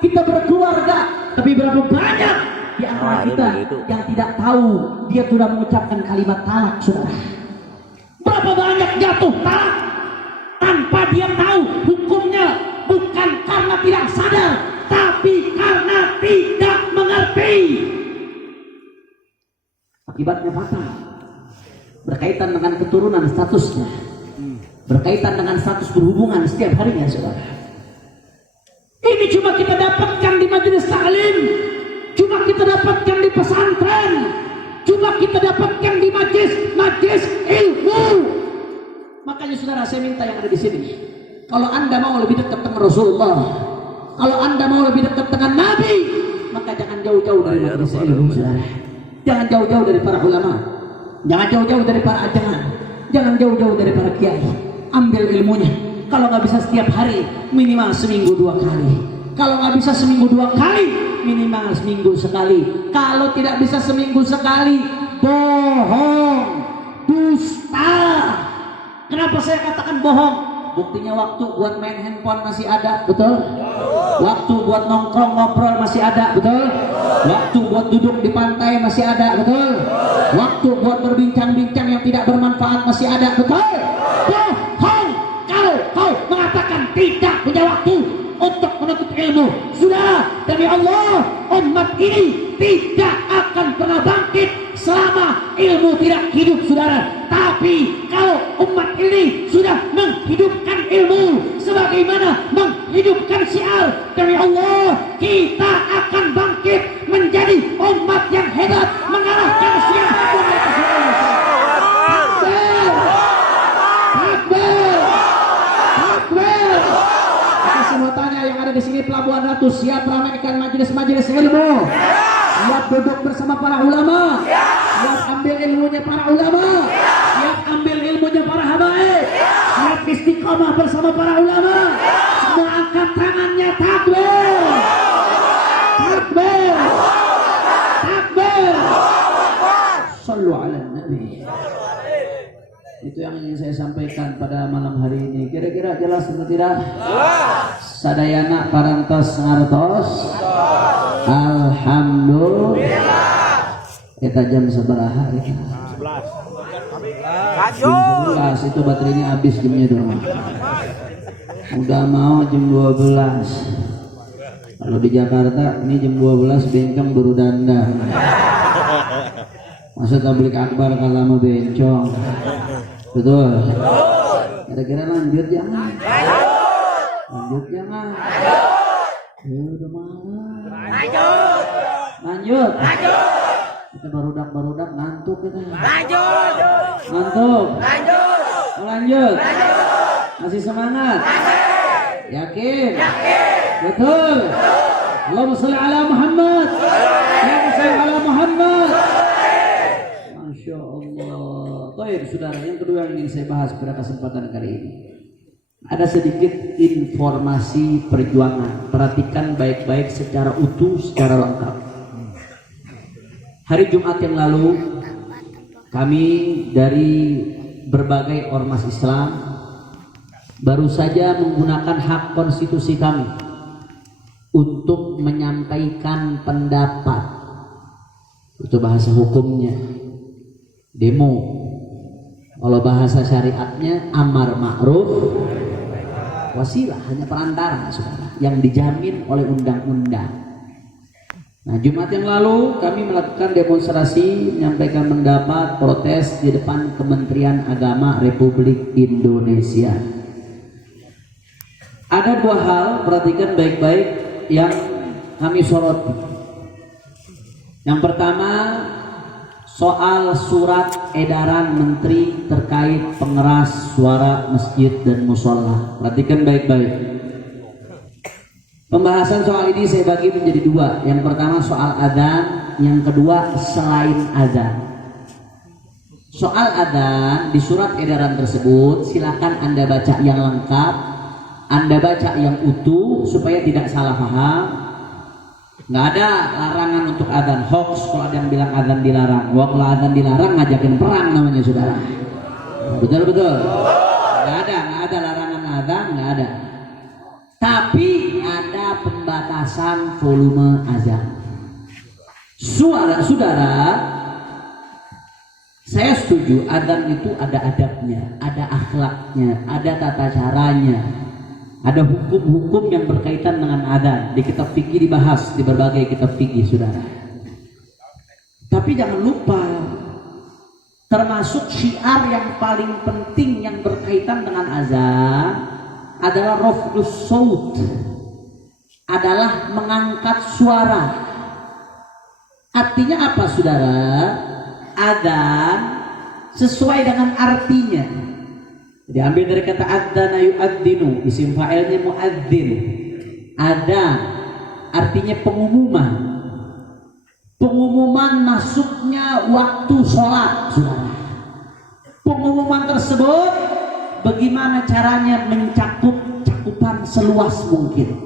kita berkeluarga, tapi berapa banyak di antara kita yang tidak tahu dia sudah mengucapkan kalimat talak, saudara. Berapa banyak jatuh talak tanpa dia tahu hukumnya, bukan karena tidak sadar, tapi karena tidak mengerti. Akibatnya fatal. Berkaitan dengan keturunan statusnya. Berkaitan dengan status berhubungan setiap harinya, saudara. Ini cuma kita dapatkan di majelis taklim, cuma kita dapatkan di pesantren, cuma kita dapatkan di majelis ilmu. Makanya saudara, saya minta yang ada di sini, kalau Anda mau lebih dekat dengan Rasulullah, kalau Anda mau lebih dekat dengan Nabi, maka jangan jauh-jauh dari majelis ilmu, saudara. Jangan jauh-jauh dari para ulama, jangan jauh-jauh dari para ajangan, jangan jauh-jauh dari para kiai. Ambil ilmunya. Kalau nggak bisa setiap hari, minimal seminggu 2 kali. Kalau nggak bisa seminggu 2 kali, minimal seminggu sekali. Kalau tidak bisa seminggu sekali, bohong, dusta. Kenapa saya katakan bohong? Buktinya waktu buat main handphone masih ada, betul? Waktu buat nongkrong ngobrol masih ada, betul? Waktu buat duduk di pantai masih ada, betul? Waktu buat berbincang-bincang yang tidak bermanfaat masih ada, betul? Bohong kalau kau mengatakan tidak punya waktu untuk menuntut ilmu. Saudara, demi Allah, umat ini tidak akan pernah bangkit selama ilmu tidak hidup, saudara. Tapi kalau umat ini sudah menghidupkan ilmu sebagaimana menghidupkan syiar, demi Allah, kita akan bangkit menjadi umat yang hebat, mengalahkan syiar. Semua tanya yang ada di sini, Pelabuhan Ratu siap ramaikan majelis-majelis ilmu, siap duduk bersama para ulama, siap ambil ilmunya para ulama, siap ambil ilmunya para habaib, siap istiqomah bersama para ulama. Semua angkat tangannya, takbir, takbir, takbir. Sallu ala Nabi. Itu yang ingin saya sampaikan pada malam hari ini. Kira-kira jelas atau tidak? Sadayana parantos ngartos. Alhamdulillah. Kita jam seberaha kita? 11. Itu baterainya habis jamnya doang. Udah mau jam 12. Kalau di Jakarta ini jam 12 bengkang baru dandang. Masa tablik akbar kalau mau bencong. Betul. Kira-kira lanjut jangan. Lanjut jangan. Ya udah malam. Lanjut. Kita barudak ngantuk kita. Ngantuk. Lanjut. Masih semangat. Yakin. Betul. Allahumma shalli ala Muhammad. Allahumma shalli ala Muhammad. Masya Allah. Baik, saudara, yang kedua yang ingin saya bahas pada kesempatan kali ini, ada sedikit informasi perjuangan. Perhatikan baik-baik secara utuh, secara lengkap. Hari Jumat yang lalu, kami dari berbagai ormas Islam baru saja menggunakan hak konstitusi kami untuk menyampaikan pendapat. Itu bahasa hukumnya demo. Kalau bahasa syariatnya amar ma'ruf, wasilah, hanya perantara, saudara, yang dijamin oleh undang-undang. Nah, Jumat yang lalu kami melakukan demonstrasi, menyampaikan pendapat, protes di depan Kementerian Agama Republik Indonesia. Ada 2 hal, perhatikan baik-baik, yang kami soroti. Yang pertama, soal surat edaran menteri terkait pengeras suara masjid dan musola. Perhatikan baik-baik. Pembahasan soal ini saya bagi menjadi 2. Yang pertama soal adzan, yang kedua selain adzan. Soal adzan di surat edaran tersebut silakan Anda baca yang lengkap, Anda baca yang utuh supaya tidak salah paham. Nggak ada larangan untuk adzan, hoax kalau ada yang bilang adzan dilarang. Wah, kalau adzan dilarang ngajakin perang namanya, saudara. Betul. Nggak ada larangan adzan, nggak ada. Tapi ada pembatasan volume azan. Saudara, saya setuju adzan itu ada adabnya, ada akhlaknya, ada tata caranya. Ada hukum-hukum yang berkaitan dengan adzan. Di kitab fikih dibahas, di berbagai kitab fikih, saudara. Tapi jangan lupa termasuk syiar yang paling penting yang berkaitan dengan azan adalah raf'us saut, adalah mengangkat suara. Artinya apa saudara? Adzan sesuai dengan artinya. Diambil dari kata adzana yu'adzinu, isim fa'ilnya muadzin. Adzan artinya pengumuman. Pengumuman masuknya waktu sholat, saudara. Pengumuman tersebut bagaimana caranya mencakup cakupan seluas mungkin,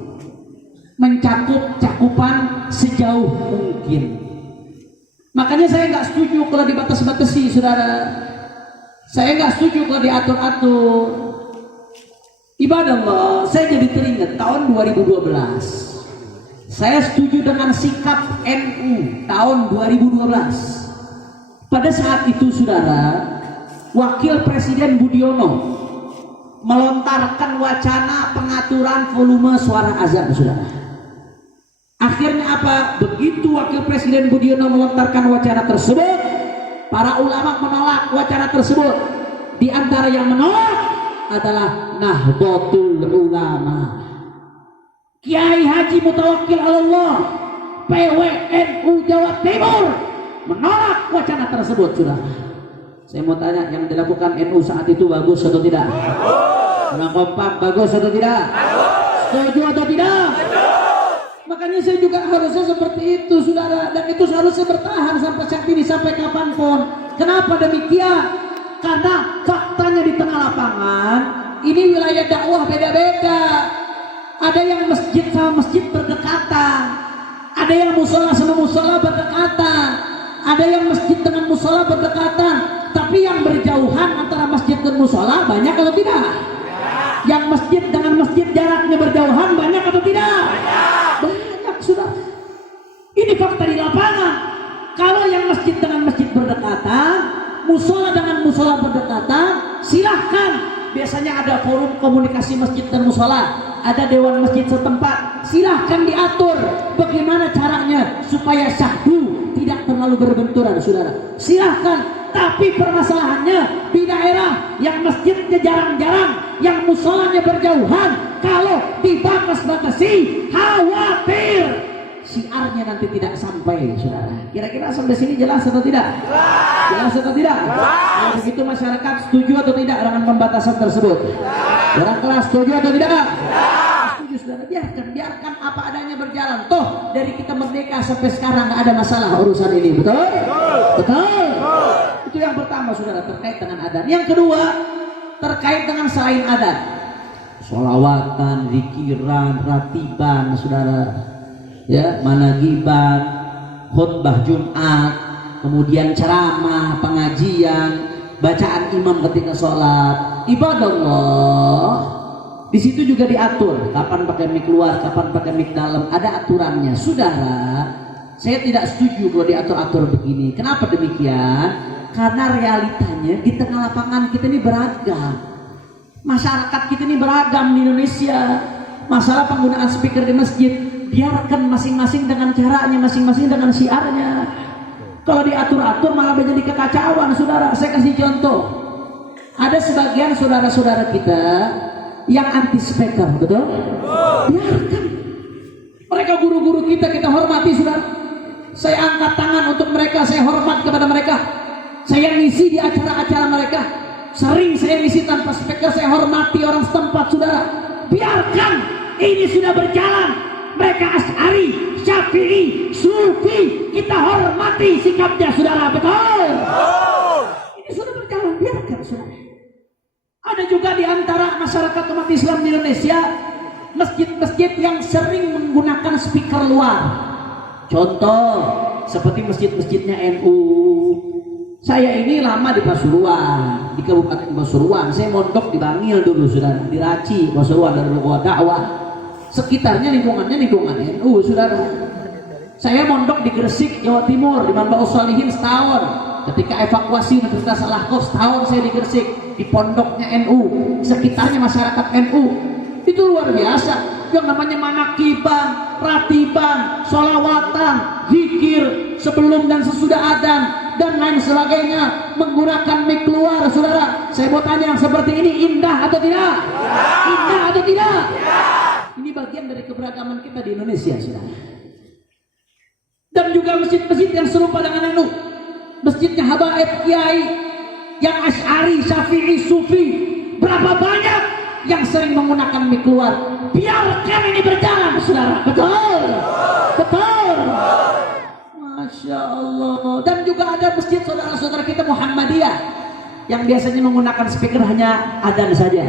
mencakup cakupan sejauh mungkin. Makanya saya nggak setuju kalau dibatas-batasi, saudara. Saya nggak setuju kalau diatur-atur. Ibadah Allah, saya jadi teringat tahun 2012. Saya setuju dengan sikap NU tahun 2012. Pada saat itu saudara, Wakil Presiden Budiono melontarkan wacana pengaturan volume suara azan, saudara. Akhirnya apa? Begitu Wakil Presiden Budiono melontarkan wacana tersebut, para ulama menolak wacana tersebut. Di antara yang menolak adalah Nahdlatul Ulama, Kiai Haji Mutawakkil Allah, PWNU Jawa Timur, menolak wacana tersebut, saudara. Saya mau tanya, yang dilakukan NU saat itu bagus atau tidak? Bagus. Kompak, bagus atau tidak? Bagus. Setuju atau tidak? Makanya saya juga harusnya seperti itu, saudara, dan itu seharusnya bertahan sampai saat ini, sampai kapanpun. Kenapa demikian? Karena faktanya di tengah lapangan ini wilayah dakwah beda-beda. Ada yang masjid sama masjid berdekatan, ada yang musola sama musola berdekatan, ada yang masjid dengan musola berdekatan. Tapi yang berjauhan antara masjid dan musola banyak atau tidak? Yang masjid dengan masjid jaraknya berjauhan banyak atau tidak? Banyak, sudah. Ini fakta di lapangan. Kalau yang masjid dengan masjid berdekatan, musola dengan musola berdekatan, silahkan. Biasanya ada forum komunikasi masjid dan musola, ada dewan masjid setempat, silahkan diatur bagaimana caranya supaya syahdu tidak terlalu berbenturan, saudara. Silahkan. Tapi permasalahannya di daerah yang masjidnya jarang-jarang, yang musolanya berjauhan, kalau dibatas-batasi, khawatir siarnya nanti tidak sampai, saudara. Kira-kira sampai sini jelas atau tidak? Jelas atau tidak? Kalau begitu masyarakat setuju atau tidak dengan pembatasan tersebut? Orang kelas setuju atau tidak? Setuju, saudara. Biarkan apa adanya berjalan. Toh dari kita merdeka sampai sekarang nggak ada masalah urusan ini, betul? Betul. Itu yang pertama, saudara, terkait dengan adan. Yang kedua, terkait dengan selain adan, sholawatan, zikiran, ratiban, saudara, ya, managiban, khutbah Jumat, kemudian ceramah, pengajian, bacaan imam ketika sholat, ibadah Allah. Di situ juga diatur kapan pakai mic luar, kapan pakai mic dalam, ada aturannya, saudara. Saya tidak setuju kalau diatur-atur begini. Kenapa demikian? Karena realitanya di tengah lapangan kita ini beragam, masyarakat kita ini beragam di Indonesia. Masalah penggunaan speaker di masjid, biarkan masing-masing dengan caranya, masing-masing dengan syiarnya. Kalau diatur-atur malah menjadi kekacauan, saudara. Saya kasih contoh, ada sebagian saudara-saudara kita yang anti speaker, betul? Biarkan. Mereka guru-guru kita hormati, saudara. Saya angkat tangan untuk mereka, saya hormat kepada mereka. Saya ngisi di acara-acara mereka. Sering saya ngisi tanpa speaker, saya hormati orang setempat, saudara. Biarkan ini sudah berjalan. Mereka Asy'ari, Syafi'i, Sufi, kita hormati sikapnya, saudara, betul? Ini sudah berjalan, biarkan, saudara. Ada juga di antara masyarakat umat Islam di Indonesia masjid-masjid yang sering menggunakan speaker luar. Contoh seperti masjid-masjidnya NU. Saya ini lama di Pasuruan, di Kabupaten Pasuruan. Saya mondok di Bangil dulu, saudara, di Raci, Pasuruan, dari Ruko Dakwah. Sekitarnya lingkungannya lingkungan NU, saudara. Saya mondok di Gresik, Jawa Timur, di Manbaus Shalihin setahun. Ketika evakuasi Universitas Al-Ahqaf setahun saya di Gresik, di pondoknya NU, sekitarnya masyarakat NU. Itu luar biasa. Yang namanya manakiban, ratiban, sholawatan, zikir sebelum dan sesudah adzan, dan lain sebagainya. sebagainya, menggunakan mic keluar, saudara. Saya mau tanya yang seperti ini indah atau tidak? Indah atau tidak? Ini bagian dari keberagaman kita di Indonesia, saudara. Dan juga masjid-masjid yang serupa dengan anu, masjidnya Habaib Kiai yang Asy'ari, Syafi'i, Sufi, berapa banyak yang sering menggunakan mic keluar. Biarkan ini berjalan, saudara. Betul, betul. Masya Allah. Dan juga ada masjid saudara-saudara kita Muhammadiyah yang biasanya menggunakan speaker hanya adzan saja.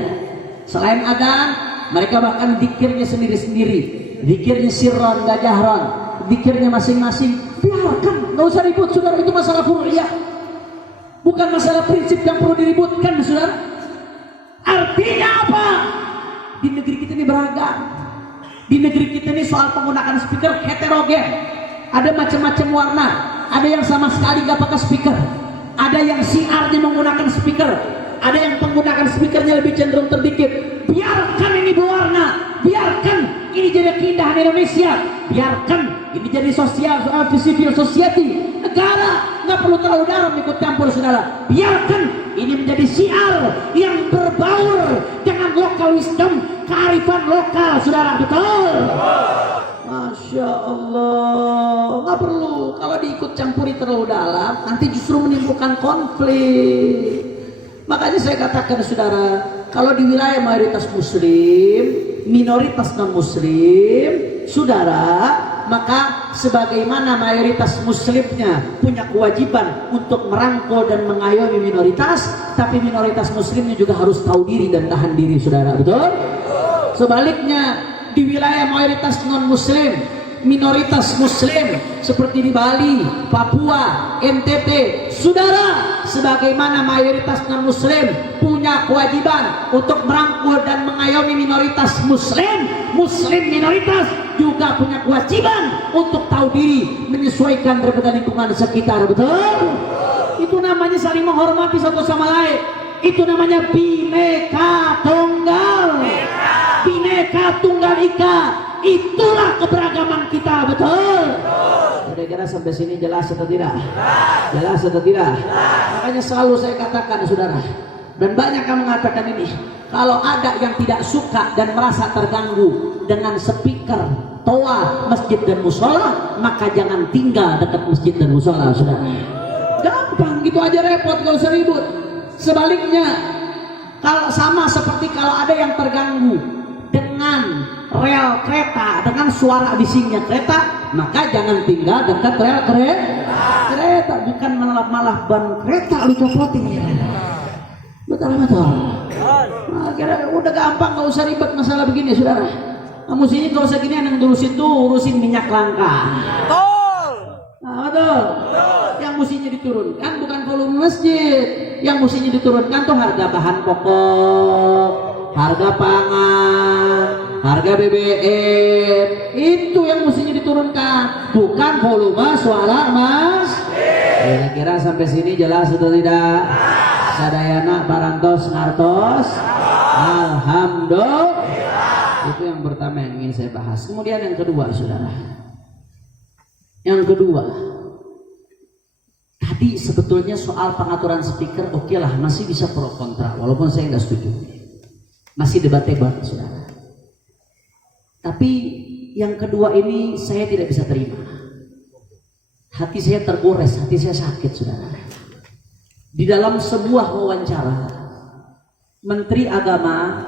Selain adzan, mereka bahkan zikirnya sendiri-sendiri, zikirnya sirron, gak jahron, zikirnya masing-masing. Biarkan, nggak usah ribut, saudara. Itu masalah furu'iyah, bukan masalah prinsip yang perlu diributkan, saudara. Artinya apa? Di negeri kita ini beragam. Di negeri kita ini soal penggunaan speaker heterogen. Ada macam-macam warna. Ada yang sama sekali gak pakai speaker. Ada yang siarnya menggunakan speaker. Ada yang penggunaan speakernya lebih cenderung terdikit. Biarkan ini berwarna. Biarkan ini jadi keindahan Indonesia. Biarkan ini jadi civil society. Negara nggak perlu terlalu dalam ikut campur, saudara. Biarkan ini menjadi syiar yang berbaur dengan local wisdom, kearifan lokal, saudara. Betul? Masya Allah. Nggak perlu kalau diikut campuri terlalu dalam, nanti justru menimbulkan konflik. Makanya saya katakan, saudara, kalau di wilayah mayoritas muslim, minoritas non muslim, saudara, maka sebagaimana mayoritas muslimnya punya kewajiban untuk merangkul dan mengayomi minoritas, tapi minoritas muslimnya juga harus tahu diri dan tahan diri, saudara. Betul? Sebaliknya, di wilayah mayoritas non muslim, minoritas muslim seperti di Bali, Papua, NTT, saudara, sebagaimana mayoritas non muslim punya kewajiban untuk merangkul dan mengayomi minoritas muslim, muslim minoritas juga punya kewajiban untuk tahu diri, menyesuaikan daripada lingkungan sekitar. Betul? Itu namanya saling menghormati satu sama lain. Itu namanya Bhinneka Tunggal. Bhinneka Tunggal Ika. Itulah keberagaman kita. Betul? Kira-kira sampai sini jelas atau tidak? Jelas atau tidak? Makanya selalu saya katakan, saudara, dan banyak yang mengatakan ini, kalau ada yang tidak suka dan merasa terganggu dengan speaker, toa, masjid dan musola, maka jangan tinggal dekat masjid dan musola, saudara. Gampang, gitu aja, repot, gak usah ribut. Sebaliknya, kalau sama seperti kalau ada yang terganggu dengan rel kereta, dengan suara bisingnya kereta, maka jangan tinggal dekat rel kereta. Bukan malah ban kereta lu copotin. Betul. Nah, kira udah gampang, nggak usah ribet masalah begini, saudara. Kamu sini kalau segini yang urusin tuh, urusin minyak langka. Nah, betul. Yang mestinya diturunkan bukan volume masjid. Yang mestinya diturunkan tuh harga bahan pokok, harga pangan, harga BBM. Itu yang mestinya diturunkan, bukan volume suara mas. Kira-kira sampai sini jelas atau tidak? Sadayana parantos ngartos. Alhamdulillah. Itu yang pertama yang ingin saya bahas. Kemudian yang kedua, saudara. Yang kedua, tadi sebetulnya soal pengaturan speaker, oke lah, masih bisa pro kontra, walaupun saya nggak setuju, masih debat-debat, saudara. Tapi yang kedua ini saya tidak bisa terima. Hati saya tergores, hati saya sakit, saudara. Di dalam sebuah wawancara, Menteri Agama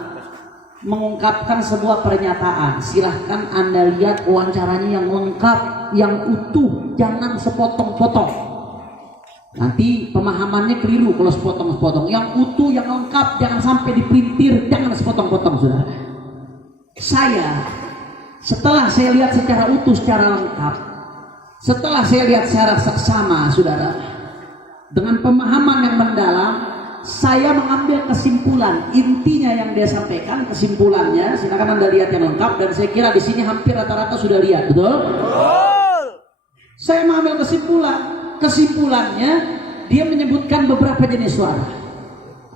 mengungkapkan sebuah pernyataan. Silahkan Anda lihat wawancaranya yang lengkap, yang utuh, jangan sepotong-potong. Nanti pemahamannya keliru kalau sepotong-sepotong. Yang utuh, yang lengkap, jangan sampai dipelintir, jangan sepotong-potong, saudara. Setelah saya lihat secara utuh, secara lengkap, setelah saya lihat secara seksama, saudara, dengan pemahaman yang mendalam, saya mengambil kesimpulan. Intinya yang dia sampaikan, kesimpulannya, silakan Anda lihat yang lengkap, dan saya kira di sini hampir rata-rata sudah lihat, betul? Saya mengambil kesimpulannya, dia menyebutkan beberapa jenis suara.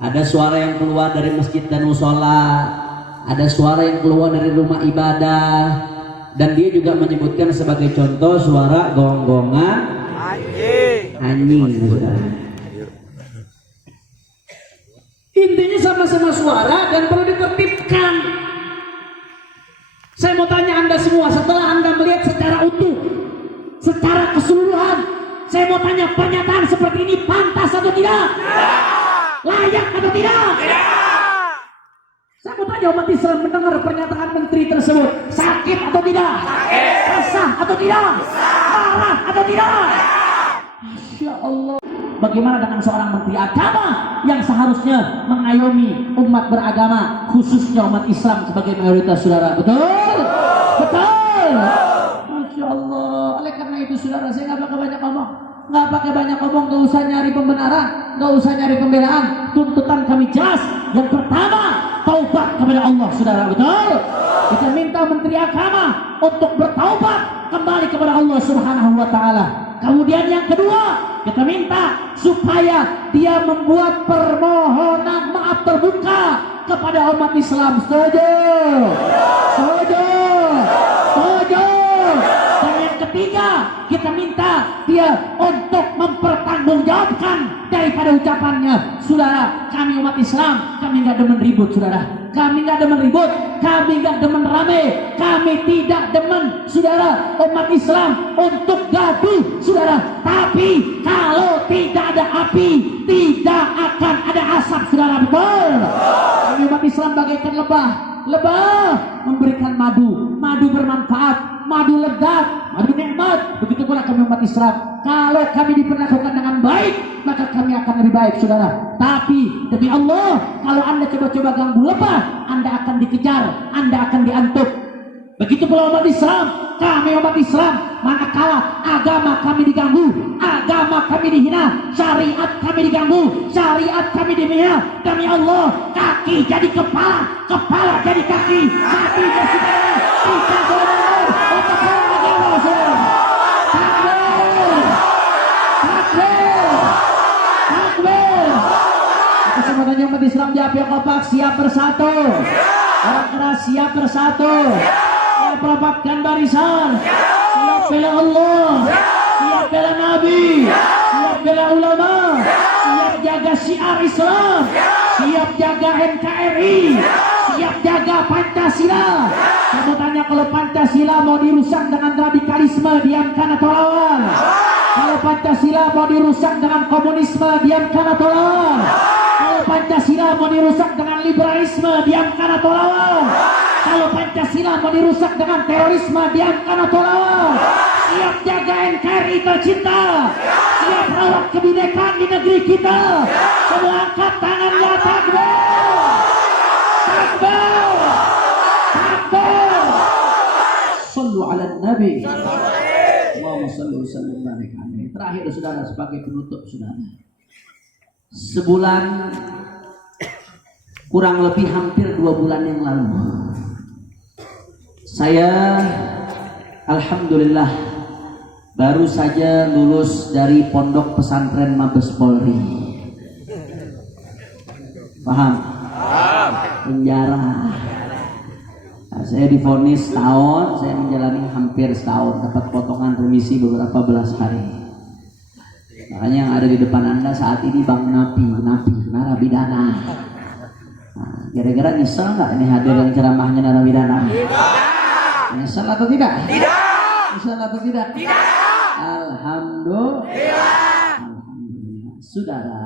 Ada suara yang keluar dari masjid dan musola, ada suara yang keluar dari rumah ibadah, dan dia juga menyebutkan sebagai contoh suara gonggongan anjing. sama-sama suara dan perlu ditertibkan. Saya mau tanya Anda semua, setelah Anda melihat secara utuh, secara keseluruhan, saya mau tanya, pernyataan seperti ini pantas atau tidak? Layak atau tidak? Saya mau tanya umat Islam mendengar pernyataan menteri tersebut, sakit atau tidak? Resah atau tidak? Marah atau tidak? Masya Allah. Bagaimana dengan seorang menteri agama yang seharusnya mengayomi umat beragama, khususnya umat Islam sebagai mayoritas, saudara? Betul? Betul? Masya Allah. Oleh karena itu, saudara, saya nggak pakai banyak ngomong. Nggak pakai banyak ngomong, nggak usah nyari pembenaran, nggak usah nyari pembelaan. Tuntutan kami jelas. Yang pertama, taubat kepada Allah, saudara. Betul? Kita minta menteri agama untuk bertaubat kembali kepada Allah Subhanahu wa Ta'ala. Kemudian yang kedua, kita minta supaya dia membuat permohonan maaf terbuka kepada umat Islam. Setuju? Setuju? Setuju? Dan yang ketiga, kita minta dia untuk mempertanggungjawabkan daripada ucapannya. Saudara, kami umat Islam, kami nggak demen ribut, saudara. Kami nggak demen ribut, kami nggak demen rame, kami tidak demen, saudara, umat Islam untuk gaduh, saudara. Tapi kalau tidak ada api, tidak akan ada asap, saudara. Betul? Kami umat Islam bagaikan lebah. Lebah memberikan madu, madu bermanfaat, madu lezat, madu nikmat. Begitu pula kami umat Islam. Kalau kami diperlakukan dengan baik, maka kami akan lebih baik, saudara. Tapi demi Allah, kalau Anda coba-coba ganggu lebah, Anda akan dikejar, Anda akan diantuk. Begitu pula umat Islam, kami umat Islam, manakala agama kami diganggu, agama kami dihina, syariat kami diganggu, syariat kami dihina, demi Allah, kaki jadi kepala, kepala jadi kaki, mati bersaudara, kita benar untuk agama, saudara. Takbir, takbir, takbir. Aku semua tanya umat Islam di api kompak, siap bersatu, orang keras siap bersatu. Rapatkan barisan, siap bela Allah, siap bela Nabi, siap bela ulama, siap jaga syiar Islam, siap jaga NKRI, siap jaga Pancasila. Kamu tanya, kalau Pancasila mau dirusak dengan radikalisme, diamkan atau lawan? Kalau Pancasila mau dirusak dengan komunisme, diamkan atau lawan? Kalau Pancasila mau dirusak dengan liberalisme, diamkan atau lawan? Kalau Pancasila mau dirusak dengan terorisme, diamkan atau lawan? Siap jaga NKRI tercinta, siap rawat kebinekaan di negeri kita. Semua angkat tangannya, takbir, takbir, takbir. Sallu ala Nabi. Allahumma salli wa sallim barik alaihi. Terakhir, saudara, sebagai penutup, saudara, sebulan, kurang lebih hampir 2 bulan yang lalu, saya alhamdulillah baru saja lulus dari pondok pesantren Mabes Polri. Paham? Penjara. Nah, saya divonis setahun, saya menjalani hampir setahun, dapat potongan remisi beberapa belas hari. Makanya yang ada di depan Anda saat ini Bang Napi, narapidana. Nah, kira-kira nyesel nggak ini hadir yang ceramahnya narapidana? Nyesel atau tidak? Tidak. Nyesel atau tidak? Tidak. Alhamdulillah. Alhamdulillah. Saudara,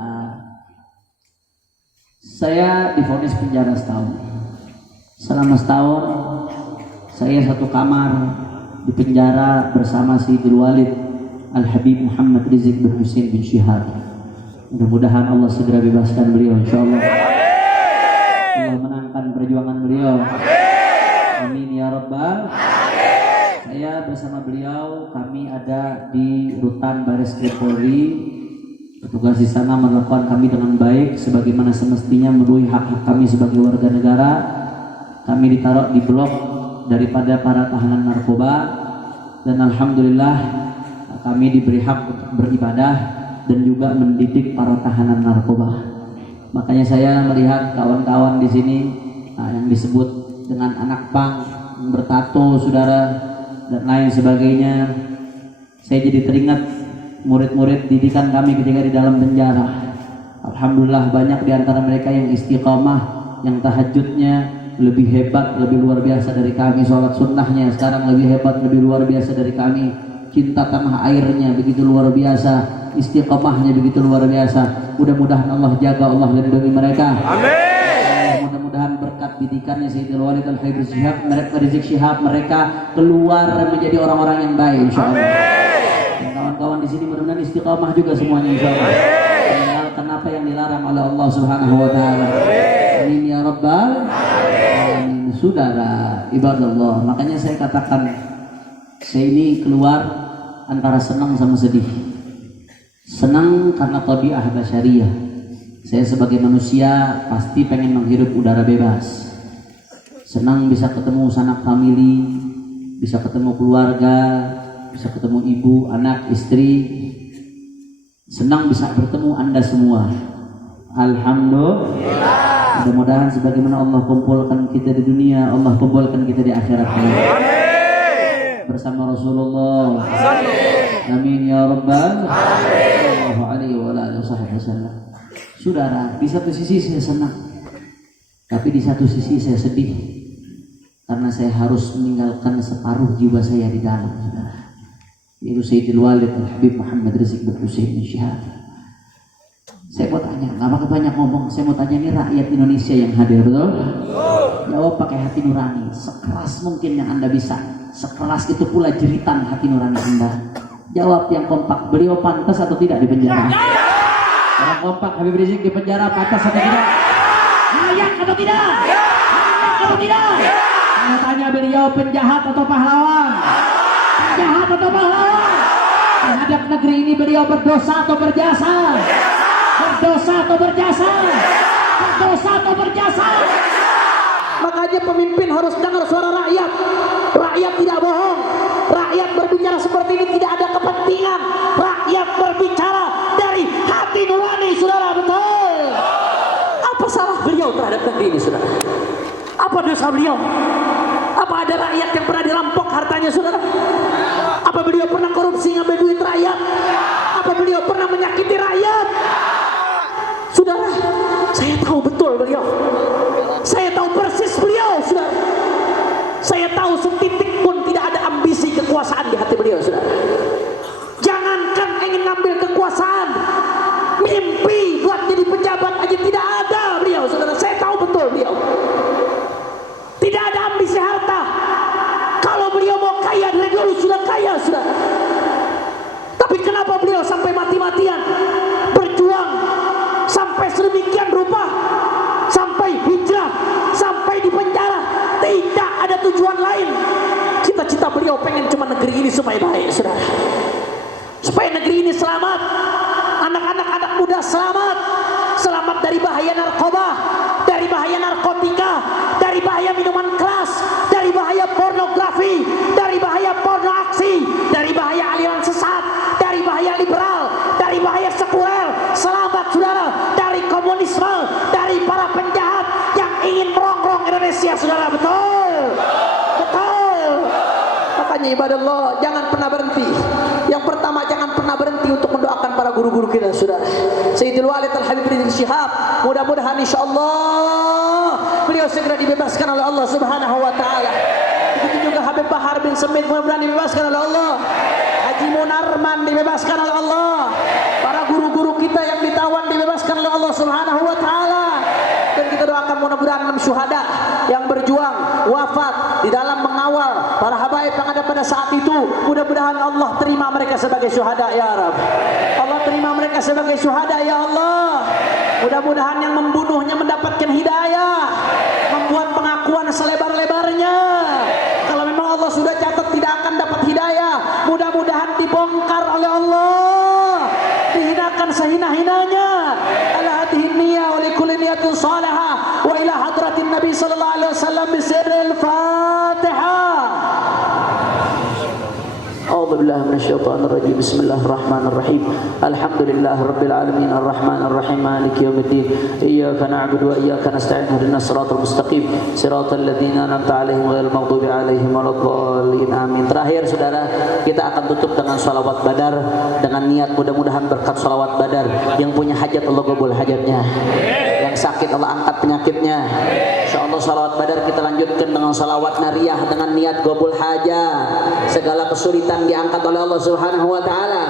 saya divonis penjara setahun. Selama setahun saya satu kamar di penjara bersama Sayyidul Walid Al-Habib Muhammad Rizik bin Husain bin Syihab. Mudah-mudahan Allah segera bebaskan beliau, insyaallah. Allah menangkan perjuangan beliau. Amin ya rabbal alamin. Saya bersama beliau, kami ada di rutan Baris Krim Polri. Petugas di sana melakukan kami dengan baik sebagaimana semestinya, memenuhi hak kami sebagai warga negara. Kami ditaruh di blok daripada para tahanan narkoba, dan alhamdulillah kami diberi hak untuk beribadah dan juga mendidik para tahanan narkoba. Makanya saya melihat kawan-kawan di sini yang disebut dengan anak pang, bertato, saudara, dan lain sebagainya. Saya jadi teringat murid-murid didikan kami ketika di dalam penjara. Alhamdulillah banyak di antara mereka yang istiqamah, yang tahajudnya lebih hebat, lebih luar biasa dari kami. Sholat sunnahnya sekarang lebih hebat, lebih luar biasa dari kami. Cinta tanah airnya begitu luar biasa, istiqamahnya begitu luar biasa. Mudah-mudahan Allah jaga, Allah lindungi mereka. Amin. Mudah-mudahan berkat didikannya Sayyidul Walid Al-Habib Rizik Syihab mereka keluar menjadi orang-orang yang baik insyaallah. Dan kawan-kawan di sini mudah-mudahan istiqamah juga semuanya insyaallah. Meninggalkan apa yang dilarang oleh Allah Subhanahu wa taala. Amin ya rabbal alamin. Saudara ibadallah, makanya saya katakan saya ini keluar antara senang sama sedih. Senang karena tabiat basyariah. Saya sebagai manusia pasti pengen menghirup udara bebas. Senang bisa ketemu sanak famili, bisa ketemu keluarga, bisa ketemu ibu, anak, istri. Senang bisa bertemu Anda semua. Alhamdulillah. Mudah-mudahan sebagaimana Allah kumpulkan kita di dunia, Allah kumpulkan kita di akhirat. Bersama Rasulullah. Amin ya rabbal alamin. Wasallam. Saudara, di satu sisi saya senang, tapi di satu sisi saya sedih karena saya harus meninggalkan separuh jiwa saya di dalam, saudara. Yaitu Sayyidul Walid Al-Habib Muhammad Rizik bin Husain Syihab. Saya mau tanya, nggak pakai banyak ngomong. Saya mau tanya ini rakyat Indonesia yang hadir, betul? Jawab pakai hati nurani, sekeras mungkin yang Anda bisa. Sekeras itu pula jeritan hati nurani Anda. Jawab yang kompak. Beliau pantas atau tidak di penjara? Orang kompak Habib Rizik di penjara pantas atau tidak? Layak atau tidak? Layak atau tidak? Saya tanya beliau penjahat atau pahlawan? Penjahat atau pahlawan? Terhadap negeri ini beliau berdosa atau berjasa? Berdosa atau berjasa? Berdosa atau berjasa? Makanya pemimpin harus dengar suara rakyat. Rakyat tidak bohong. Rakyat berbicara seperti ini tidak ada kepentingan. Rakyat berbicara dari hati nurani, saudara, betul. Apa salah beliau terhadap negeri ini, saudara? Apa dosa beliau? Apa ada rakyat yang pernah dirampok hartanya, saudara? Apa beliau pernah korupsi ngambil duit rakyat? Apa beliau pernah menyakiti rakyat? Saudara, saya tahu betul beliau. Saya tahu persis beliau, saudara. Saya tahu setitik pun tidak ada ambisi kekuasaan di hati beliau, saudara. Jangankan ingin ngambil kekuasaan, mimpi buat jadi pejabat aja tidak ada beliau, saudara. Saya tahu betul beliau. Tidak ada ambisi harta. Kalau beliau mau kaya dari dulu sudah kaya, saudara. Tapi kenapa beliau sampai mati-matian berjuang sampai sedemikian rupa, sampai hijrah, sampai di penjara? Tidak ada tujuan lain. Cita-cita beliau pengen cuma negeri ini supaya baik, saudara. Supaya negeri ini selamat, anak-anak anak muda selamat, selamat dari bahaya narkoba, dari bahaya narkotika, dari bahaya minuman keras, dari bahaya pornografi, dari bahaya porno aksi, dari bahaya aliran sesat, dari bahaya liberal, dari bahaya sekuler. Selamat, saudara, dari komunisme, dari para penjahat yang ingin merongrong Indonesia, saudara. Betul, betul. Makanya ibadah Allah, jangan pernah berhenti. Yang pertama, jangan pernah berhenti untuk mendoakan para guru-guru kita, saudara. Sayyidul Walid Al-Habib Rizik Syihab, mudah-mudahan insyaallah beliau segera dibebaskan oleh Allah Subhanahu wa taala. Begitu juga Habib Bahar bin Semit, mudah-mudahan dibebaskan oleh Allah. Haji Munarman dibebaskan oleh Allah. Para guru-guru kita yang ditawan dibebaskan oleh Allah Subhanahu wa taala. Dan kita doakan mudah-mudahan 6 syuhada yang berjuang wafat di dalam mengawal para habaib yang ada pada saat itu, mudah-mudahan Allah terima mereka sebagai syuhada ya Rabb. Allah terima mereka sebagai syuhada ya Allah. Mudah-mudahan yang membunuhnya mendapatkan hidayah, membuat pengakuan selebar-lebarnya. Kalau memang Allah sudah catat tidak akan dapat hidayah, mudah-mudahan dibongkar oleh Allah, dihinakan sehina-hinanya. Ala hadhihi niyyah wa likulli niyatin salihah wa ila hadratin Nabi sallallahu alaihi wasallam bisirril Fatihah. A'udzu billahi minasy minasyaitonir rajim. Bismillahirrahmanirrahim. Alhamdulillahirabbil alamin arrahmanir rahim maliki yaumiddin. Iyyaka na'budu wa iyyaka nasta'in ihdinas siratal mustaqim siratal ladzina an'amta 'alaihim ghairil maghdubi 'alaihim waladdallin. Amin. Terakhir saudara, kita akan tutup dengan sholawat badar dengan niat mudah-mudahan berkat sholawat badar yang punya hajat Allah kabul hajatnya, yang sakit Allah angkat penyakitnya. Insyaallah sholawat badar kita lanjutkan dengan sholawat nariyah dengan niat kabul hajat, segala kesulitan diangkat oleh Allah Subhanahu wa taala.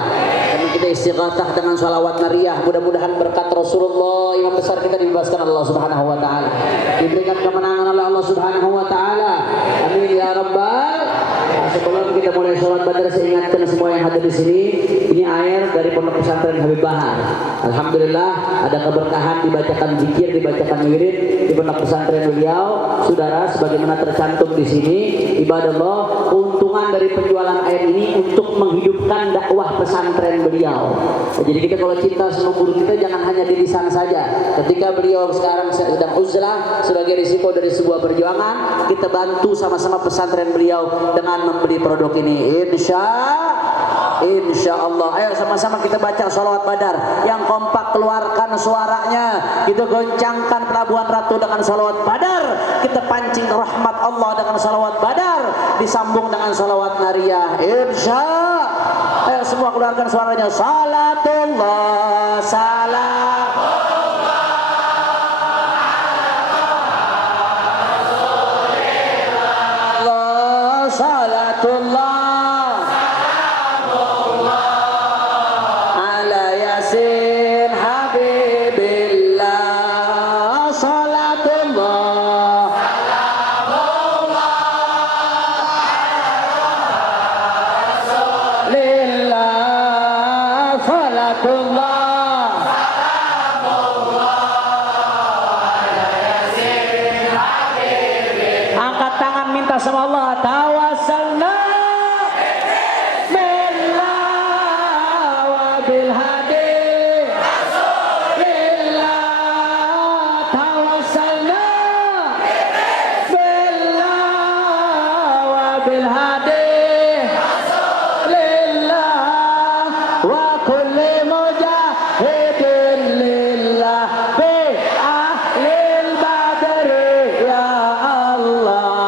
Dan kita istighatsah dengan sholawat nariyah, mudah-mudahan berkat Rasulullah imam besar kita dibebaskan Allah Subhanahu wa taala, diberikan kemenangan oleh Allah Subhanahu wa taala. Amin ya rabbal. Sebelum kita mulai sholat badar, saya ingatkan semua yang hadir di sini, ini air dari Pondok Pesantren Habib Bahar. Alhamdulillah ada keberkahan, dibacakan zikir, dibacakan wirid di Pondok Pesantren beliau. Saudara, sebagaimana tercantum di sini, ibadah Allah, keuntungan dari penjualan air ini untuk menghidupkan dakwah pesantren beliau. Jadi kita kalau cinta sama guru kita jangan hanya di lisan saja. Ketika beliau sekarang sedang uzlah sebagai risiko dari sebuah perjuangan, kita bantu sama-sama pesantren beliau dengan membeli produk ini. Insya Allah. Ayo sama-sama kita baca sholawat badar. Yang kompak keluarkan suaranya. Kita goncangkan Pelabuhan Ratu dengan sholawat badar. Kita pancing rahmat Allah dengan sholawat badar. Disambung dengan sholawat nariyah. Ayo semua keluarkan suaranya. Salatullah salam. Sama Allah tawassalna billah wa bil hadi rasulillah tawassalna billah wa bil hadi rasulillah wa kulli mujahidin lillah bi ahlil badri ya Allah.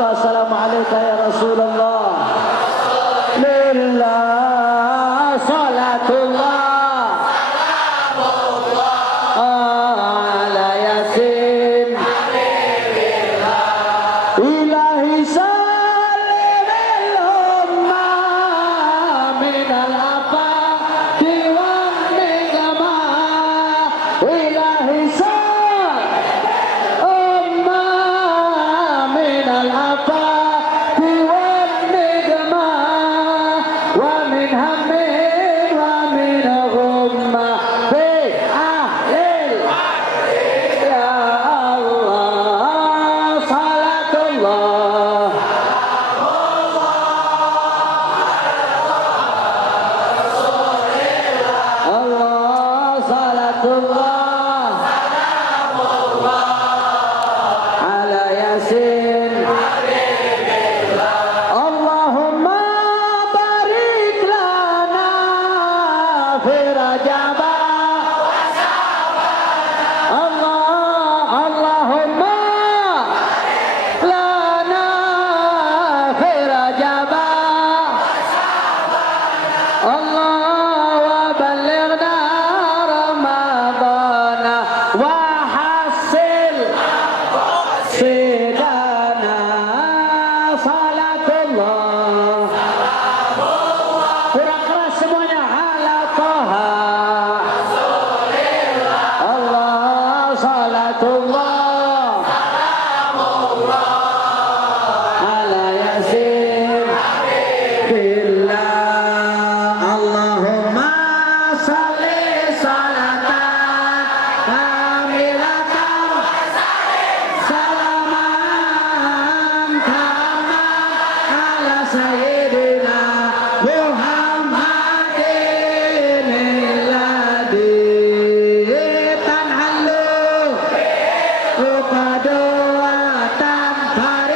Assalamualaikum ya Rasulullah. Lillah salatullah ala yasin ilahi salimil ummah minal afati wan niqmah ilahi Tanhalu Lupa doa tanpa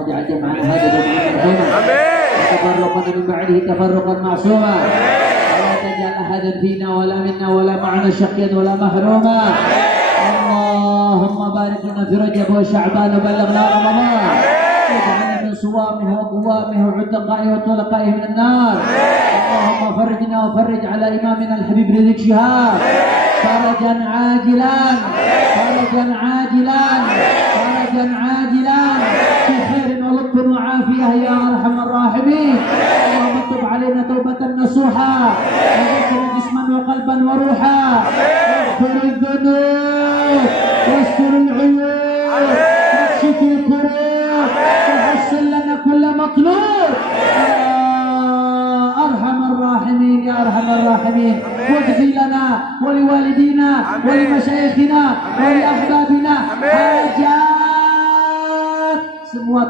اجعل جمعنا هذا جمعا مرحوما وتفرقنا من بعده تفرقا معصوما ولا تجعل أحدا فينا ولا منا ولا معنا شقيا ولا محروما اللهم بارك لنا في رجب وشعبان وبلغنا رمضان واجعلنا من صوامه وقوامه وعتقائه وطلقائه من النار اللهم فرجنا وفرج على إمامنا الحبيب رزق شهاب فرجا عاجلا فرجا عاجلا فرجا عاجلا في خير ولطف وعافية يا أرحم الراحمين اللهم تب علينا توبة نصوحا وذكر جسما وقلبا وروحا واغفر الذنوب واستر العيوب واكشف الكروب وحصل لنا كل مطلوب أرحم الراحمين يا أرحم الراحمين واغفر لنا ولوالدينا ولمشايخنا ولأحبابنا hajat semua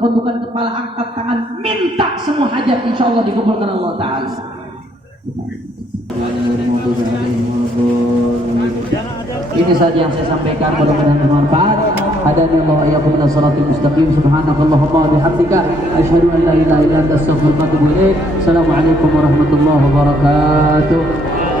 tundukan kepala angkat tangan minta semua hajat insyaallah dikabulkan Allah Ta'ala. Ini saja yang saya sampaikan, mudah-mudahan bermanfaat. Hadani Allah wa iyyakum ila shiratal mustaqim. Subhanakallahumma wa bihamdika asyhadu an la ilaha illa anta astaghfiruka wa atubu ilaik. Assalamualaikum warahmatullahi wabarakatuh.